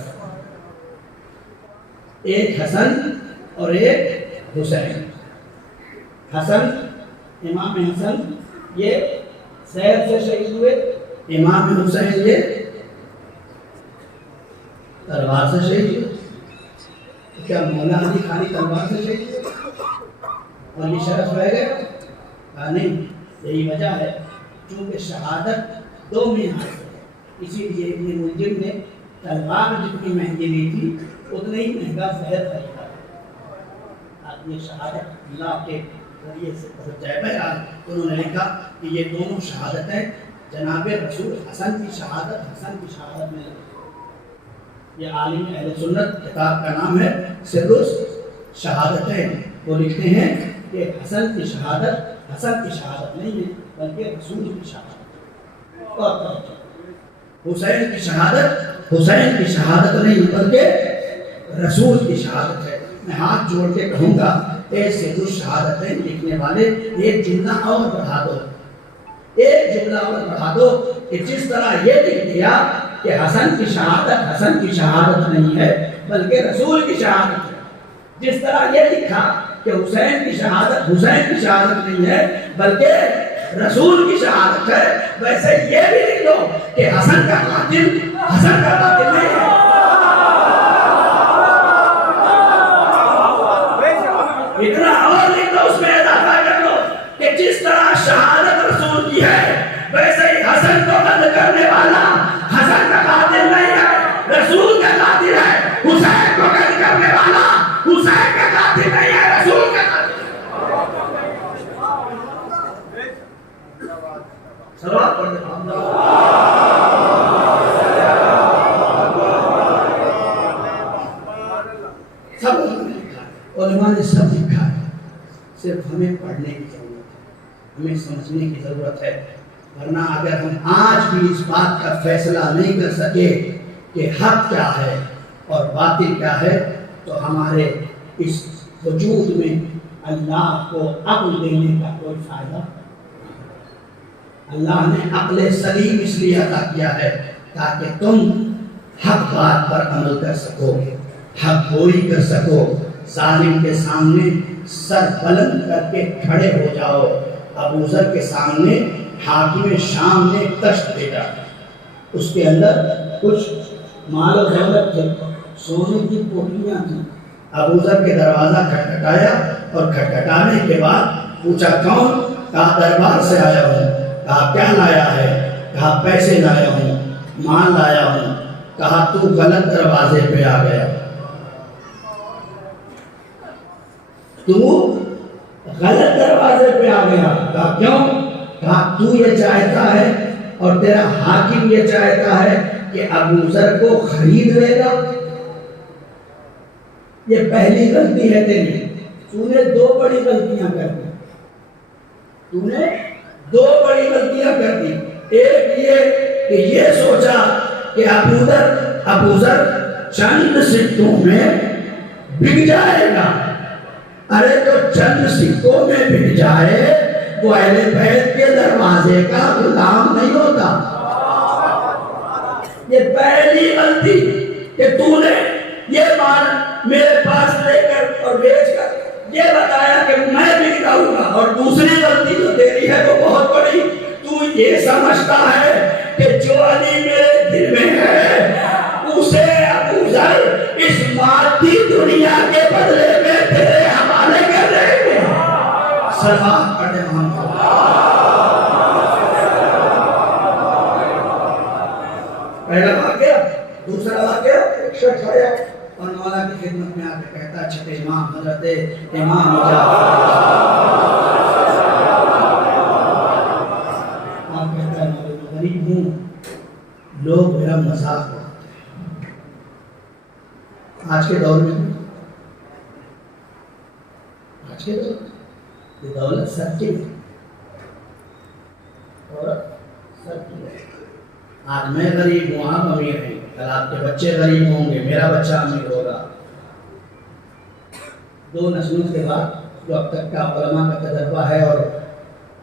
ایک حسن اور ایک حسین. حسن, امام حسن یہ زہر سے شہید ہوئے, امام حسین یہ تلوار سے شہید ہوئے. کیا مولا علی خالی تلوار سے شہید ہوئے اور یہ شرف رہ گیا؟ نہیں, یہی وجہ ہے چونکہ شہادت 2 معیار سے ہے, اسی لیے ابن ملجم نے تلوار جتنی مہنگی لی تھی اتنا ہی مہنگا زہر خریدا. یہ شہادت اللہ کے ذریعے سے پہنچ جائے. بہرحال انہوں نے لکھا کہ یہ دونوں شہادتیں جناب رسول حسن کی شہادت میں. یہ عالم اہل سنت کتاب کا نام ہے سر الشہادتین. وہ لکھتے ہیں کہ حسن کی شہادت نہیں ہے بلکہ رسول کی شہادت. اور حسین کی شہادت نہیں بلکہ رسول کی شہادت ہے. میں ہاتھ جوڑ کے کہوں گا اے سر الشہادتین لکھنے والے, ایک جملہ اور بڑھا دو کہ جس طرح یہ لکھ دیا کہ حسن کی شہادت نہیں ہے بلکہ رسول کی شہادت ہے, جس طرح یہ لکھا کہ حسین کی شہادت نہیں ہے بلکہ رسول کی شہادت ہے, ویسے یہ بھی لکھ دو کہ حسن کا قاتل نہیں ہے. اتنا اور لکھ دو, اس میں اضافہ کر دو کہ جس طرح شہادت رسول کی ہے ویسے ہی حسن کو قتل کرنے والا حسن کا قاتل نہیں ہے, رسول کا قاتل ہے. حسین کو قتل کرنے والا حسین کا قاتل نہیں ہے, رسول کا قاتل ہے. صلوات پڑھ دیں. سب علماء نے سب لکھا ہے, صرف ہمیں پڑھنے کی ضرورت ہے, ہمیں سمجھنے کی ضرورت ہے. ورنہ اگر ہم آج بھی اس بات کا فیصلہ نہیں کر سکے کہ حق کیا ہے اور باطل کیا ہے تو ہمارے اس وجود میں اللہ کو عقل دینے کا کوئی فائدہ؟ اللہ نے عقل سلیم اس لیے عطا کیا ہے تاکہ تم حق بات پر عمل کر سکو، حق گوئی کر سکو، ظالم کے سامنے سر بلند کر کے کھڑے ہو جاؤ۔ ابو ذر کے سامنے حاکم شام نے کشت بھیجا، اس کے اندر کچھ مال و دولت تھے، سونے کی پوٹلیاں تھیں۔ ابو ذر کے دروازہ کھٹکھٹایا اور کھٹکھٹانے کے بعد پوچھا کون؟ کہا دربار سے آیا ہوں۔ کہا کیا لایا ہے؟ کہا پیسے لایا ہوں، مال لایا ہوں۔ کہا تو غلط دروازے پہ آ گیا، تو غلط دروازے پہ آ گیا۔ کہا کیوں؟ کہا تو یہ چاہتا ہے اور تیرا حاکم یہ چاہتا ہے کہ ابو ذر کو خرید لے گا۔ یہ پہلی غلطی ہے تیری، تو نے دو بڑی غلطیاں کر دی، تو نے دو بڑی غلطیاں کر دی۔ ایک یہ کہ یہ سوچا کہ ابو ذر چند سکوں میں بک جائے گا۔ ارے تو چند سکوں میں بک جائے وہ اہل بیت کے دروازے کا غلام نہیں ہوتا۔ یہ پہلی غلطی کہ تو نے یہ مال میرے پاس لے کر اور بیچ کر یہ بتایا کہ میں بک جاؤں گا۔ اور دوسری غلطی جو تیری ہے وہ بہت بڑی، تو یہ سمجھتا ہے کہ جو علی میرے دل میں ہے اسے ابو ذر اس مادی دنیا کے بدلے میں تیرے حوالے کر دیں گے۔ سلام پڑھے محمد۔ پہلا واقعہ۔ دوسرا واقعہ، ایک شخص آیا اور مولا کی خدمت میں آ کے کہتا چھٹے امام حضرت امام جعفر، آپ کہتا ہے میں غریب ہوں، لوگ میرا مذاق اڑاتے ہیں۔ آج کے دور میں یہ دولت سب کی ہے، دولت سب کی ہے۔ آج میں غریب ہوں، آپ امیر ہیں، کل آپ کے بچے غریب ہوں گے، میرا بچہ امیر ہوگا۔ دو نسلوں کے بعد جو اب تک کا علماء کا تجربہ ہے اور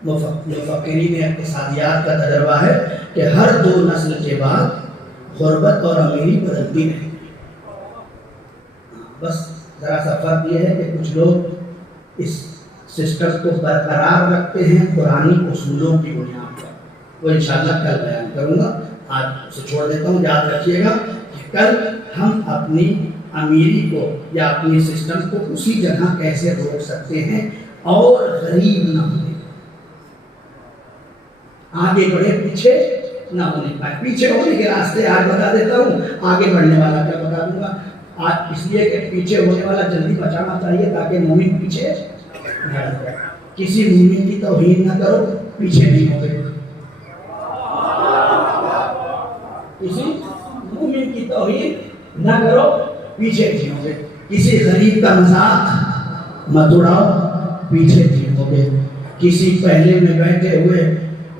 مفکرین اقتصادیات کا تجربہ ہے کہ ہر دو نسل کے بعد غربت اور امیری بدلتی رہتی ہے۔ بس ذرا سا فرق یہ ہے کہ کچھ لوگ اس سسٹم کو برقرار رکھتے ہیں قرآنی اصولوں کی بنیاد پر، وہ انشاءاللہ کل بیان کروں گا۔ آج اسے چھوڑ دیتا ہوں، یاد رکھیے گا کہ کل ہم اپنی امیری کو یا اپنی سسٹم کو اسی جگہ کیسے روک سکتے ہیں اور غریب نہ ہونے، آگے بڑھے پیچھے نہ ہونے پائے۔ پیچھے ہونے کے راستے آج بتا دیتا ہوں، آگے بڑھنے والا کیا بتا دوں گا آج، اس لیے کہ پیچھے ہونے والا جلدی بچانا چاہیے تاکہ مومن پیچھے نہ رہ جائے۔ کسی مومن کی توہین نہ کرو، پیچھے نہیں ہو گئے۔ کسی مومن کی توہین نہ کرو، پیچھے نہیں ہو گئے۔ کسی غریب کا مذاق مت اڑاؤ، پیچھے نہیں ہو گئے۔ کسی پہلے میں بیٹھے ہوئے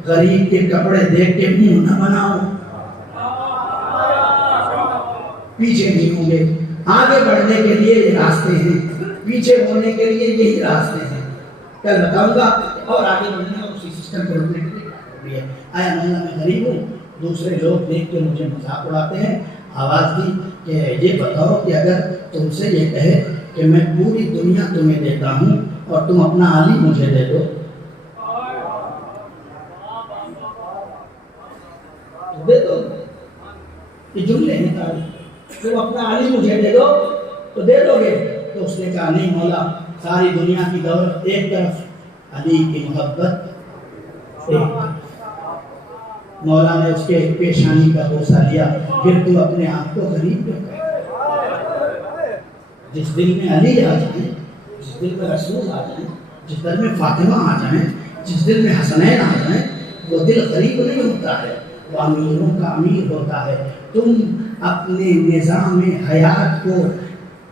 غریب کے کپڑے دیکھ کے منہ نہ بناؤ، پیچھے نہیں ہوں گے۔ آگے بڑھنے کے لیے یہ راستے ہیں، پیچھے ہونے کے لیے یہی راستے ہیں۔ کل بتاؤں گا اور آگے بڑھنے اور اسی سسٹم کو روکنے کے لیے آیا میں غریب ہوں، دوسرے لوگ دیکھ کے مجھے مذاق اڑاتے ہیں۔ آواز دی کہ یہ بتاؤ کہ اگر تم سے یہ کہے کہ میں پوری دنیا تمہیں دیتا ہوں اور تم اپنا علی مجھے دے دو، دے دو؟ یہ جملے ہیں تاریخ، تم اپنا علی مجھے دے دو تو دے دو گے؟ تو اس نے کہا نہیں مولا، ساری دنیا کی دولت ایک طرف، علی کی محبت ایک طرف۔ مولا نے اس کے پیشانی کا بوسہ لیا، پھر تو اپنے آپ کو غریب کہتا ہے۔ جس دل میں علی آ جائیں، جس دل میں رسول آ جائیں، جس دل میں فاطمہ آ جائیں، جس دل میں حسنین آ جائیں، وہ دل غریب نہیں ہوتا ہے، وہ امیروں کا امیر ہوتا ہے۔ تم اپنے نظام حیات کو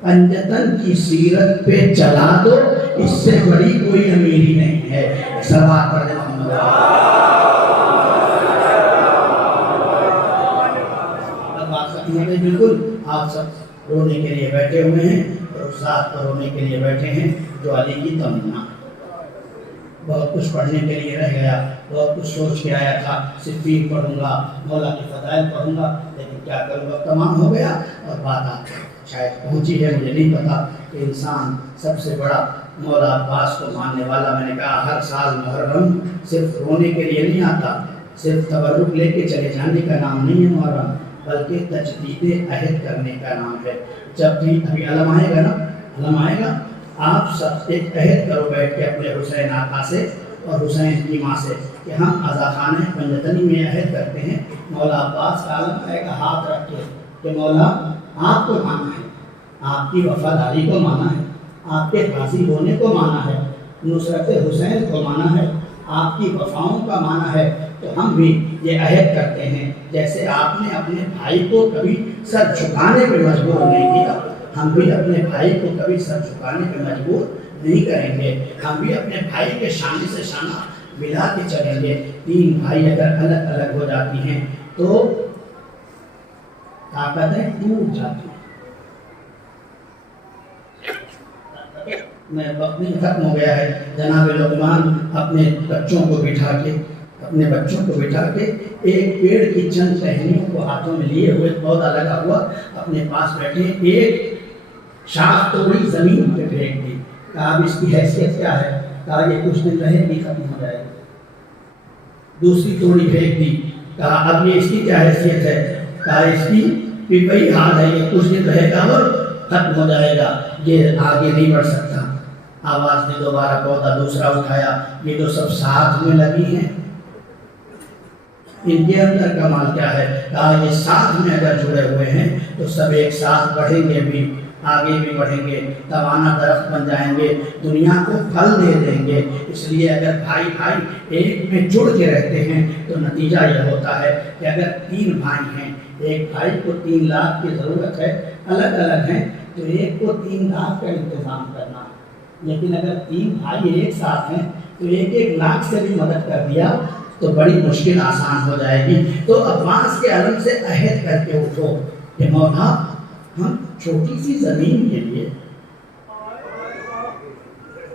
پنجتن کی سیرت پہ چلا دو، اس سے بڑی کوئی امیری نہیں ہے۔ صلوات پڑھ محمد۔ اب بات سمجھ بالکل، آپ سب رونے کے لیے بیٹھے ہوئے ہیں اور اس اس ذات پر رونے کے لیے بیٹھے ہیں جو علی کی تمنا. بہت کچھ پڑھنے کے لیے رہ گیا, بہت کچھ سوچ کے آیا تھا, صفین پڑھوں گا, مولا کی فضائل پڑھوں گا, لیکن کیا کروں وقت تمام ہو گیا اور بات آپ شاید پہنچی ہے, مجھے نہیں پتا کہ انسان سب سے بڑا مولا عباس کو ماننے والا. میں نے کہا ہر سال محرم صرف رونے کے لیے نہیں آتا, صرف تبرک لے کے چلے جانے کا نام نہیں ہے محرم, بلکہ تجدید عہد کرنے کا نام ہے. جب بھی ابھی علم آئے گا نا, علم آئے گا, آپ سب ایک عہد کرو بیٹھ کے اپنے حسین آقا سے اور حسین کی ماں سے کہ ہم عزا خانہ پنجتنی میں عہد کرتے ہیں. مولا عباس کا علم آئے گا ہاتھ رکھ کے کہ مولا آپ کو مانا ہے, آپ کی وفاداری کو مانا ہے, آپ کے غازی ہونے کو مانا ہے, نصرت حسین کو مانا ہے, آپ کی وفاؤں کا مانا ہے. تو ہم بھی یہ عہد کرتے ہیں جیسے آپ نے اپنے بھائی کو کبھی سر جھکانے پہ مجبور نہیں کیا, ہم بھی اپنے بھائی کو کبھی سر جھکانے پہ مجبور نہیں کریں گے. ہم بھی اپنے بھائی کے شانے سے شانہ ملا کے چلیں گے. تین بھائی اگر الگ الگ ہو جاتی ہیں تو طاقتیں ٹوٹ جاتی ہیں. میں وقت نہیں ختم ہو گیا ہے. جناب لقمان اپنے بچوں کو بٹھا کے ایک پیڑ کی چند ٹہنیوں کو ہاتھوں میں لیے ہوئے, پودا لگا ہوا, اپنے پاس بیٹھے, ایک شاخ توڑی زمین پہ پھینک دی. کہا اب اس کی حیثیت کیا ہے؟ کہا یہ کچھ دن رہے گی, ختم ہو جائے گی. دوسری توڑی پھینک دی. کہا اب یہ اس کی کیا حیثیت ہے؟ کہا اس کی بھی وہی حال ہے, یہ کچھ دن رہے گا اور ختم ہو جائے گا, یہ آگے نہیں بڑھ سکتا. آواز نے دوبارہ پودا دوسرا اٹھایا, یہ تو سب ساتھ میں لگی ہیں, ان کے اندر کمال کیا ہے؟ کہا یہ ساتھ میں اگر جڑے ہوئے ہیں تو سب ایک ساتھ بڑھیں گے, بھی آگے بھی بڑھیں گے, توانا درخت بن جائیں گے, دنیا کو پھل دے دیں گے. اس لیے اگر بھائی بھائی ایک میں جڑ کے رہتے ہیں تو نتیجہ یہ ہوتا ہے کہ اگر تین بھائی ہیں, ایک بھائی کو 3 لاکھ کی ضرورت ہے, الگ الگ ہیں, تو ایک کو 3 لاکھ کا انتظام کرنا ہے. لیکن اگر 3 بھائی ایک ساتھ ہیں تو 1-1 لاکھ سے بھی مدد کر دیا تو بڑی مشکل آسان ہو جائے گی. تو عباس کے علم سے عہد کر کے اٹھو کہ مولا ہم چھوٹی سی زمین کے لیے,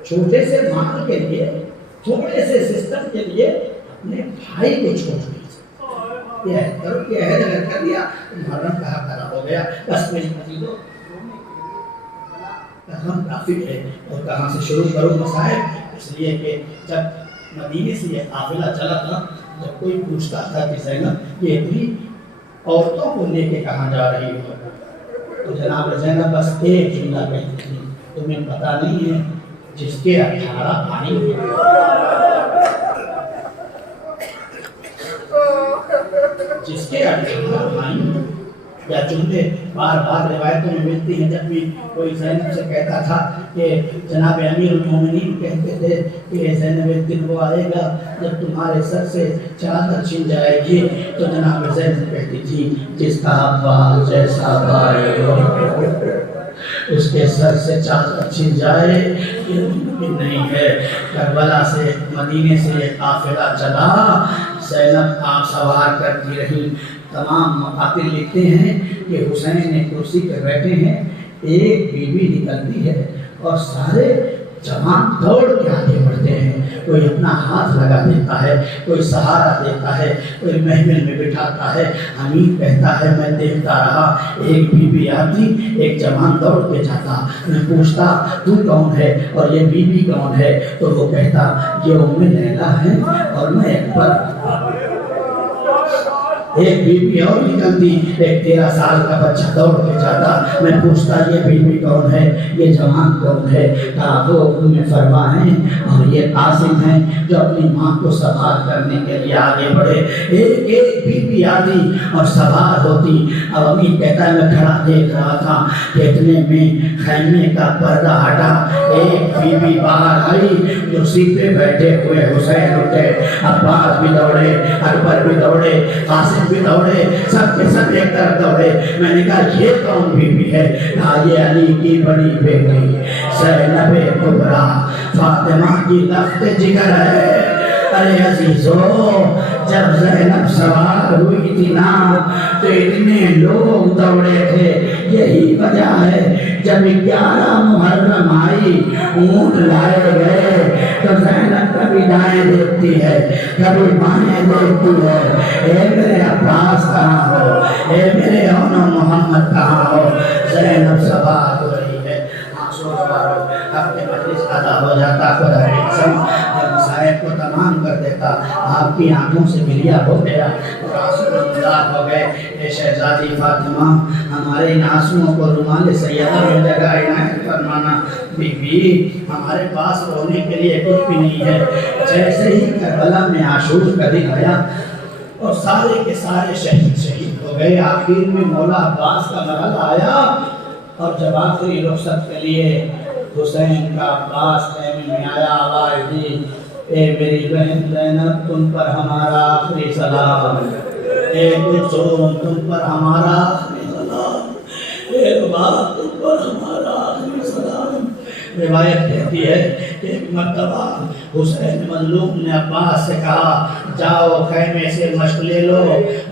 چھوٹے سے مال کے لیے, تھوڑے سے سسٹم کے لیے اپنے بھائی کو چھوڑ دیں. یہ عہد کرو کہ عہد اگر کر دیا تو محرم کہا کرا ہو گیا. بس میری عزیزو ہم کافی ہے, اور کہاں سے شروع کروں مسائل, اس لیے کہ جب مدینے سے یہ قافلہ چلا تھا, جب کوئی پوچھتا تھا کہ زینب یہ اتنی عورتوں کو لے کے کہاں جا رہی ہو, تو جناب زینب بس ایک جملہ کہتی تھی, تمہیں پتہ نہیں ہے جس کے 18 بھائی ہیں, جس کے 18 بھائی ہیں. یا جملے بار بار روایتوں میں ملتی ہیں, جب بھی کوئی زینب سے کہتا تھا کہ جناب امیر المومنین کہتے تھے کہ زینب ایک دن وہ آئے گا جب تمہارے سر سے چادر چھن جائے گی, تو جناب زینب کہتی تھی جس کا عباس جیسا بھائی ہو اس کے سر سے چادر چھن جائے یہ ممکن نہیں ہے. کربلا سے مدینے سے یہ قافلہ چلا, زینب آپ سوار کرتی رہی. تمام مقاتل لکھتے ہیں کہ حسین نے کرسی پہ بیٹھے ہیں, ایک بیوی نکلتی ہے اور سارے جوان دوڑ کے آگے بڑھتے ہیں. کوئی اپنا ہاتھ لگا دیتا ہے, کوئی سہارا دیتا ہے, کوئی محمل میں بٹھاتا ہے. حمید کہتا ہے میں دیکھتا رہا, ایک بیوی آتی, ایک جوان دوڑ کے جاتا. میں پوچھتا تو کون ہے اور یہ بیوی کون ہے, تو وہ کہتا یہ ام لیلا ہے اور میں اکبر. ایک بیوی اور نکلتی, ایک 13 سال کا بچہ دوڑ کے جاتا. میں پوچھتا یہ بیوی کون ہے, یہ جوان کون ہے, کہا وہ ام فرما ہیں اور یہ قاسم ہیں جو اپنی ماں کو سوار کرنے کے لیے آگے بڑھے. ایک ایک بیوی آتی اور سوار ہوتی. اب امین کہتا ہے میں کھڑا دیکھ رہا تھا کہ اتنے میں خیمے کا پردہ ہٹا, ایک بیوی باہر آئی, کرسی پہ بیٹھے ہوئے حسین اٹھے. عباس بھی دوڑے, اکبر بھی دوڑے, قاسم بھی دوڑے, سب کے سب ایک طرف دوڑے. میں نے کہا یہ کون بیوی ہے؟ کہا یہ علی کی بڑی بیٹی زینب کبریٰ فاطمہ کی لخت جگر ہے. ارے عزیزو جب زینب سوار ہوئی تھی نا تو اتنے لوگ دوڑے تھے یہی وجہ ہے جب 11 محرم آئی اونٹ لائے گئے تو زینب کبھی دائیں دیکھتی ہے کبھی بائیں دیکھتی ہے، اے میرے عباس کہاں ہو، اے میرے اون محمد کہاں ہو؟ زینب سوار ہو رہی ہے، آنسو سوار ہو، اپنے مجلس ادا ہو جاتا، خدا کی قسم جب صاحب کو تمام کر دیتا، آپ کی آنکھوں سے ملیا ہو گیا اور آنسو نمودار ہو گئے۔ اے شہزادی فاطمہ، ہمارے ان آنسوؤں کو رومال سیدہ میں جگہ عنایت فرمانا۔ بی بی ہمارے پاس رونے کے لیے کچھ بھی نہیں ہے۔ جیسے ہی کربلا میں عاشور کا دن آیا اور سارے کے سارے شہید ہو گئے، آخر میں مولا عباس کا مرحلہ آیا اور جب آخری رخصت کے لیے حسین کا عباس خیمے میں آیا، آواز دی، اے میری بہن زینب تم پر ہمارا آخری سلام، اے کلثوم تم پر ہمارا آخری سلام، اے باپ تم پر ہمارا آخری سلام۔ روایت کہتی ہے کہ ایک مرتبہ حسین مظلوم نے عباس سے کہا جاؤ خیمے سے مشق لے لو۔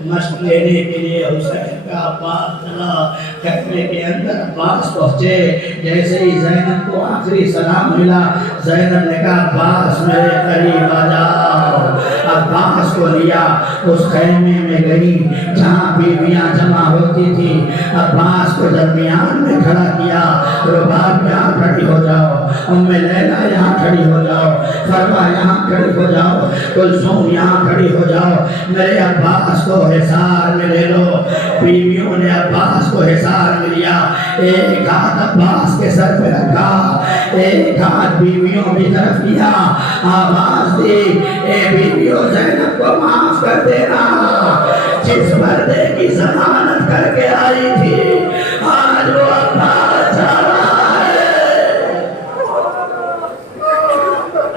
مشق لینے کے لیے حسین کا عباس چلا، خیمے کے اندر عباس پہنچے، جیسے ہی زینب کو آخری سلام ملا، زینب نے کہا عباس میرے قریب آ جاؤ۔ عباس کو لیا، اس خیمے میں گئی جہاں بیویاں جمع ہوتی تھی، عباس کو درمیان میں کھڑا کیا، رباب یہاں کھڑی ہو جاؤ، ام لیلہ یہاں کھڑی ہو جاؤ، فروا یہاں کھڑی ہو جاؤ، کلثوم یہاں کھڑی ہو جاؤ، میرے عباس کو حصار میں لے لو۔ بیویوں نے عباس کو حصار میں لیا، ایک ہاتھ عباس کے سر پہ رکھا، ایک ہاتھ بیویوں کی طرف کیا، آواز دی، اے بیویوں زینب کو معاف کر دینا، جس پردے کی ضمانت کر کے آئی تھی آج وہ عباس جا رہا ہے،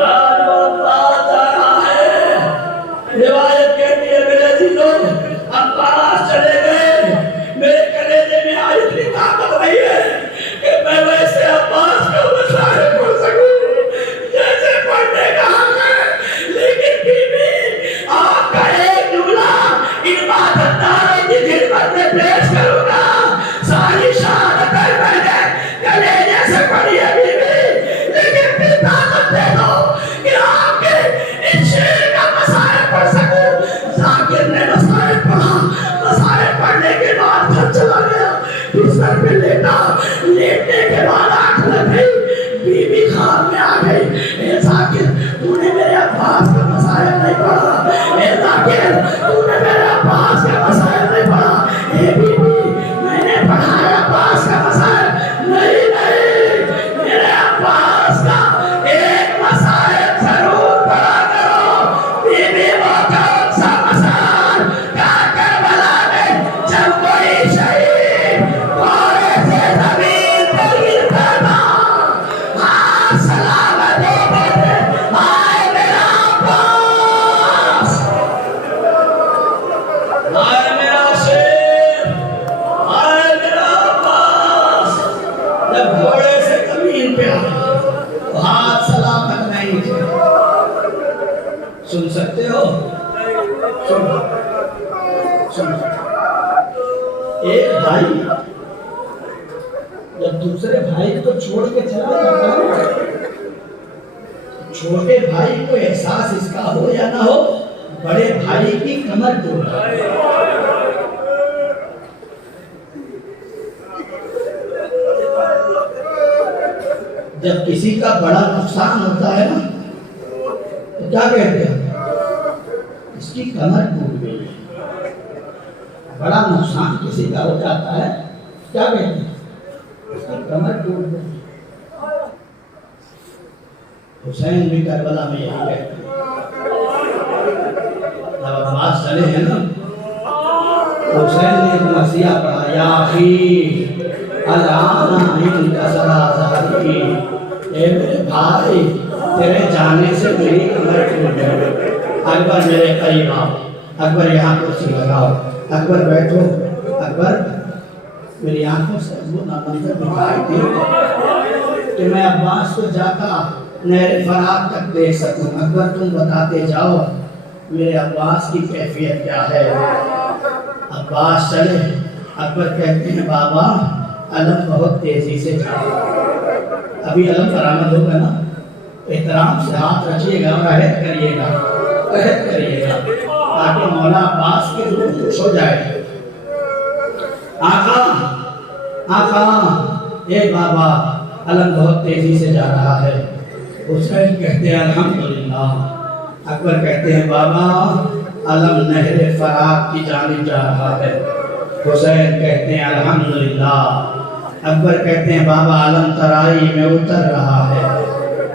آج وہ عباس جا رہا ہے۔ روایت کہتی ہے میرے عزیزوں عباس چلے گئے، میرے کلیجے میں آج اتنی طاقت نہیں ہے کہ میں ویسے عباس کا مسائل پڑھ سکوں جیسے پڑھنے کا حق ہے، لیکن بیوی آپ کا ایک جملہ عبادت داروں کی خدمت میں پیش کروں گا، ساری شہادتیں میں نے کلیجے سے پڑھی ہے بیوی، لیکن پھر طاقت دے دو کہ آپ کے اس شعر کا مسائل پڑھ سکوں۔ ذاکر نے مسائل پڑھا، مسائل پڑھنے کے بعد گھر چلا گیا، بستر پہ لیٹا، لیٹنے کے بعد آنکھ لگ گئی، بیوی خواب میں آ گئی، اے ذاکر تو نے میرے عباس کا مسائل نہیں پڑھا، اے ذاکر تو نے میرے عباس کا مسائل نہیں پڑھا، اے بیوی میں نے پڑھا ہے عباس کا مسائل، نہیں نہیں میرے عباس کا ایک مسائل ضرور پڑھا کرو۔ بیوی وہ کون سا مسائل کا کربلا میں جب کوئی شہید گھوڑے سے زمین پر گرتا تھا، ہاں سلامت ہوتے آئے میرا عباس، آئے میرا شیر، آئے میرا عباس۔ جب گھوڑے سے زمین پہ آئے تو ہاتھ سلامت نہیں تھے۔ سن سکتے ہو؟ سن ایک بھائی جب دوسرے بھائی کو چھوڑ کے چلا جاتا ہے، چھوٹے بھائی کو احساس اس کا ہو یا نہ ہو، بڑے بھائی کی کمر توڑ جب کسی کا بڑا نقصان ہوتا ہے نا تو کیا کہتے ہیں، اس کی کمر ٹوٹ گئی ہے۔ بڑا نقصان کسی کا ہو جاتا ہے کیا کہتے ہیں، اس کی کمر ٹوٹ گئی۔ حسین بھی کربلا میں یہی کہتے ہیں، جب عباس چلے ہیں نا حسین نے ایک مرثیہ پڑھا، یا اخی الآن عند سرا ظہری، اے میرے بھائی تیرے جانے سے میری کمر ٹوٹ گئی۔ اکبر میرے قریب آؤ، اکبر یہاں کرسی لگاؤ، اکبر بیٹھو، اکبر میری آنکھوں سے وہ منظر دکھائی دے کہ میں عباس کو جاتا نہر فرات تک دیکھ سکوں۔ اکبر تم بتاتے جاؤ میرے عباس کی کیفیت کیا ہے۔ عباس چلے، اکبر کہتے ہیں بابا علم بہت تیزی سے جا رہا ہے۔ ابھی علم برآمد ہوگا نا، احترام سے ہاتھ رکھیے گا اور عہد کریے گا، عہد کریے گا تاکہ مولا عباس کی روح خوش ہو جائے۔ آقا آقا اے بابا علم بہت تیزی سے جا رہا ہے۔ حسین کہتے ہیں الحمدللہ۔ اکبر کہتے ہیں بابا علم نہر فرات کی جانب جا رہا ہے۔ حسین کہتے ہیں الحمدللہ۔ اکبر کہتے ہیں بابا علم ترائی میں اتر رہا ہے۔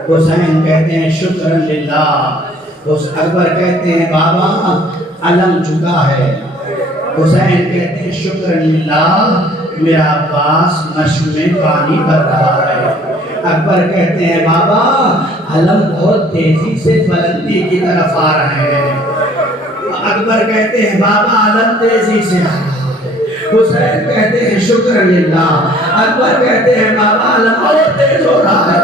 حسین کہتے ہیں شکرن للہ۔ اکبر کہتے ہیں بابا علم جھکا ہے۔ حسین کہتے ہیں شکرن للہ، میرا عباس نشو میں پانی بھر رہا ہے۔ اکبر کہتے ہیں بابا علم بہت تیزی سے بلندی کی طرف آ رہے ہیں۔ اکبر کہتے ہیں بابا علم تیزی سے آ رہا ہے۔ حسین کہتے ہیں شکر للہ۔ اکبر کہتے ہیں بابا علم اور تیز ہو رہا ہے۔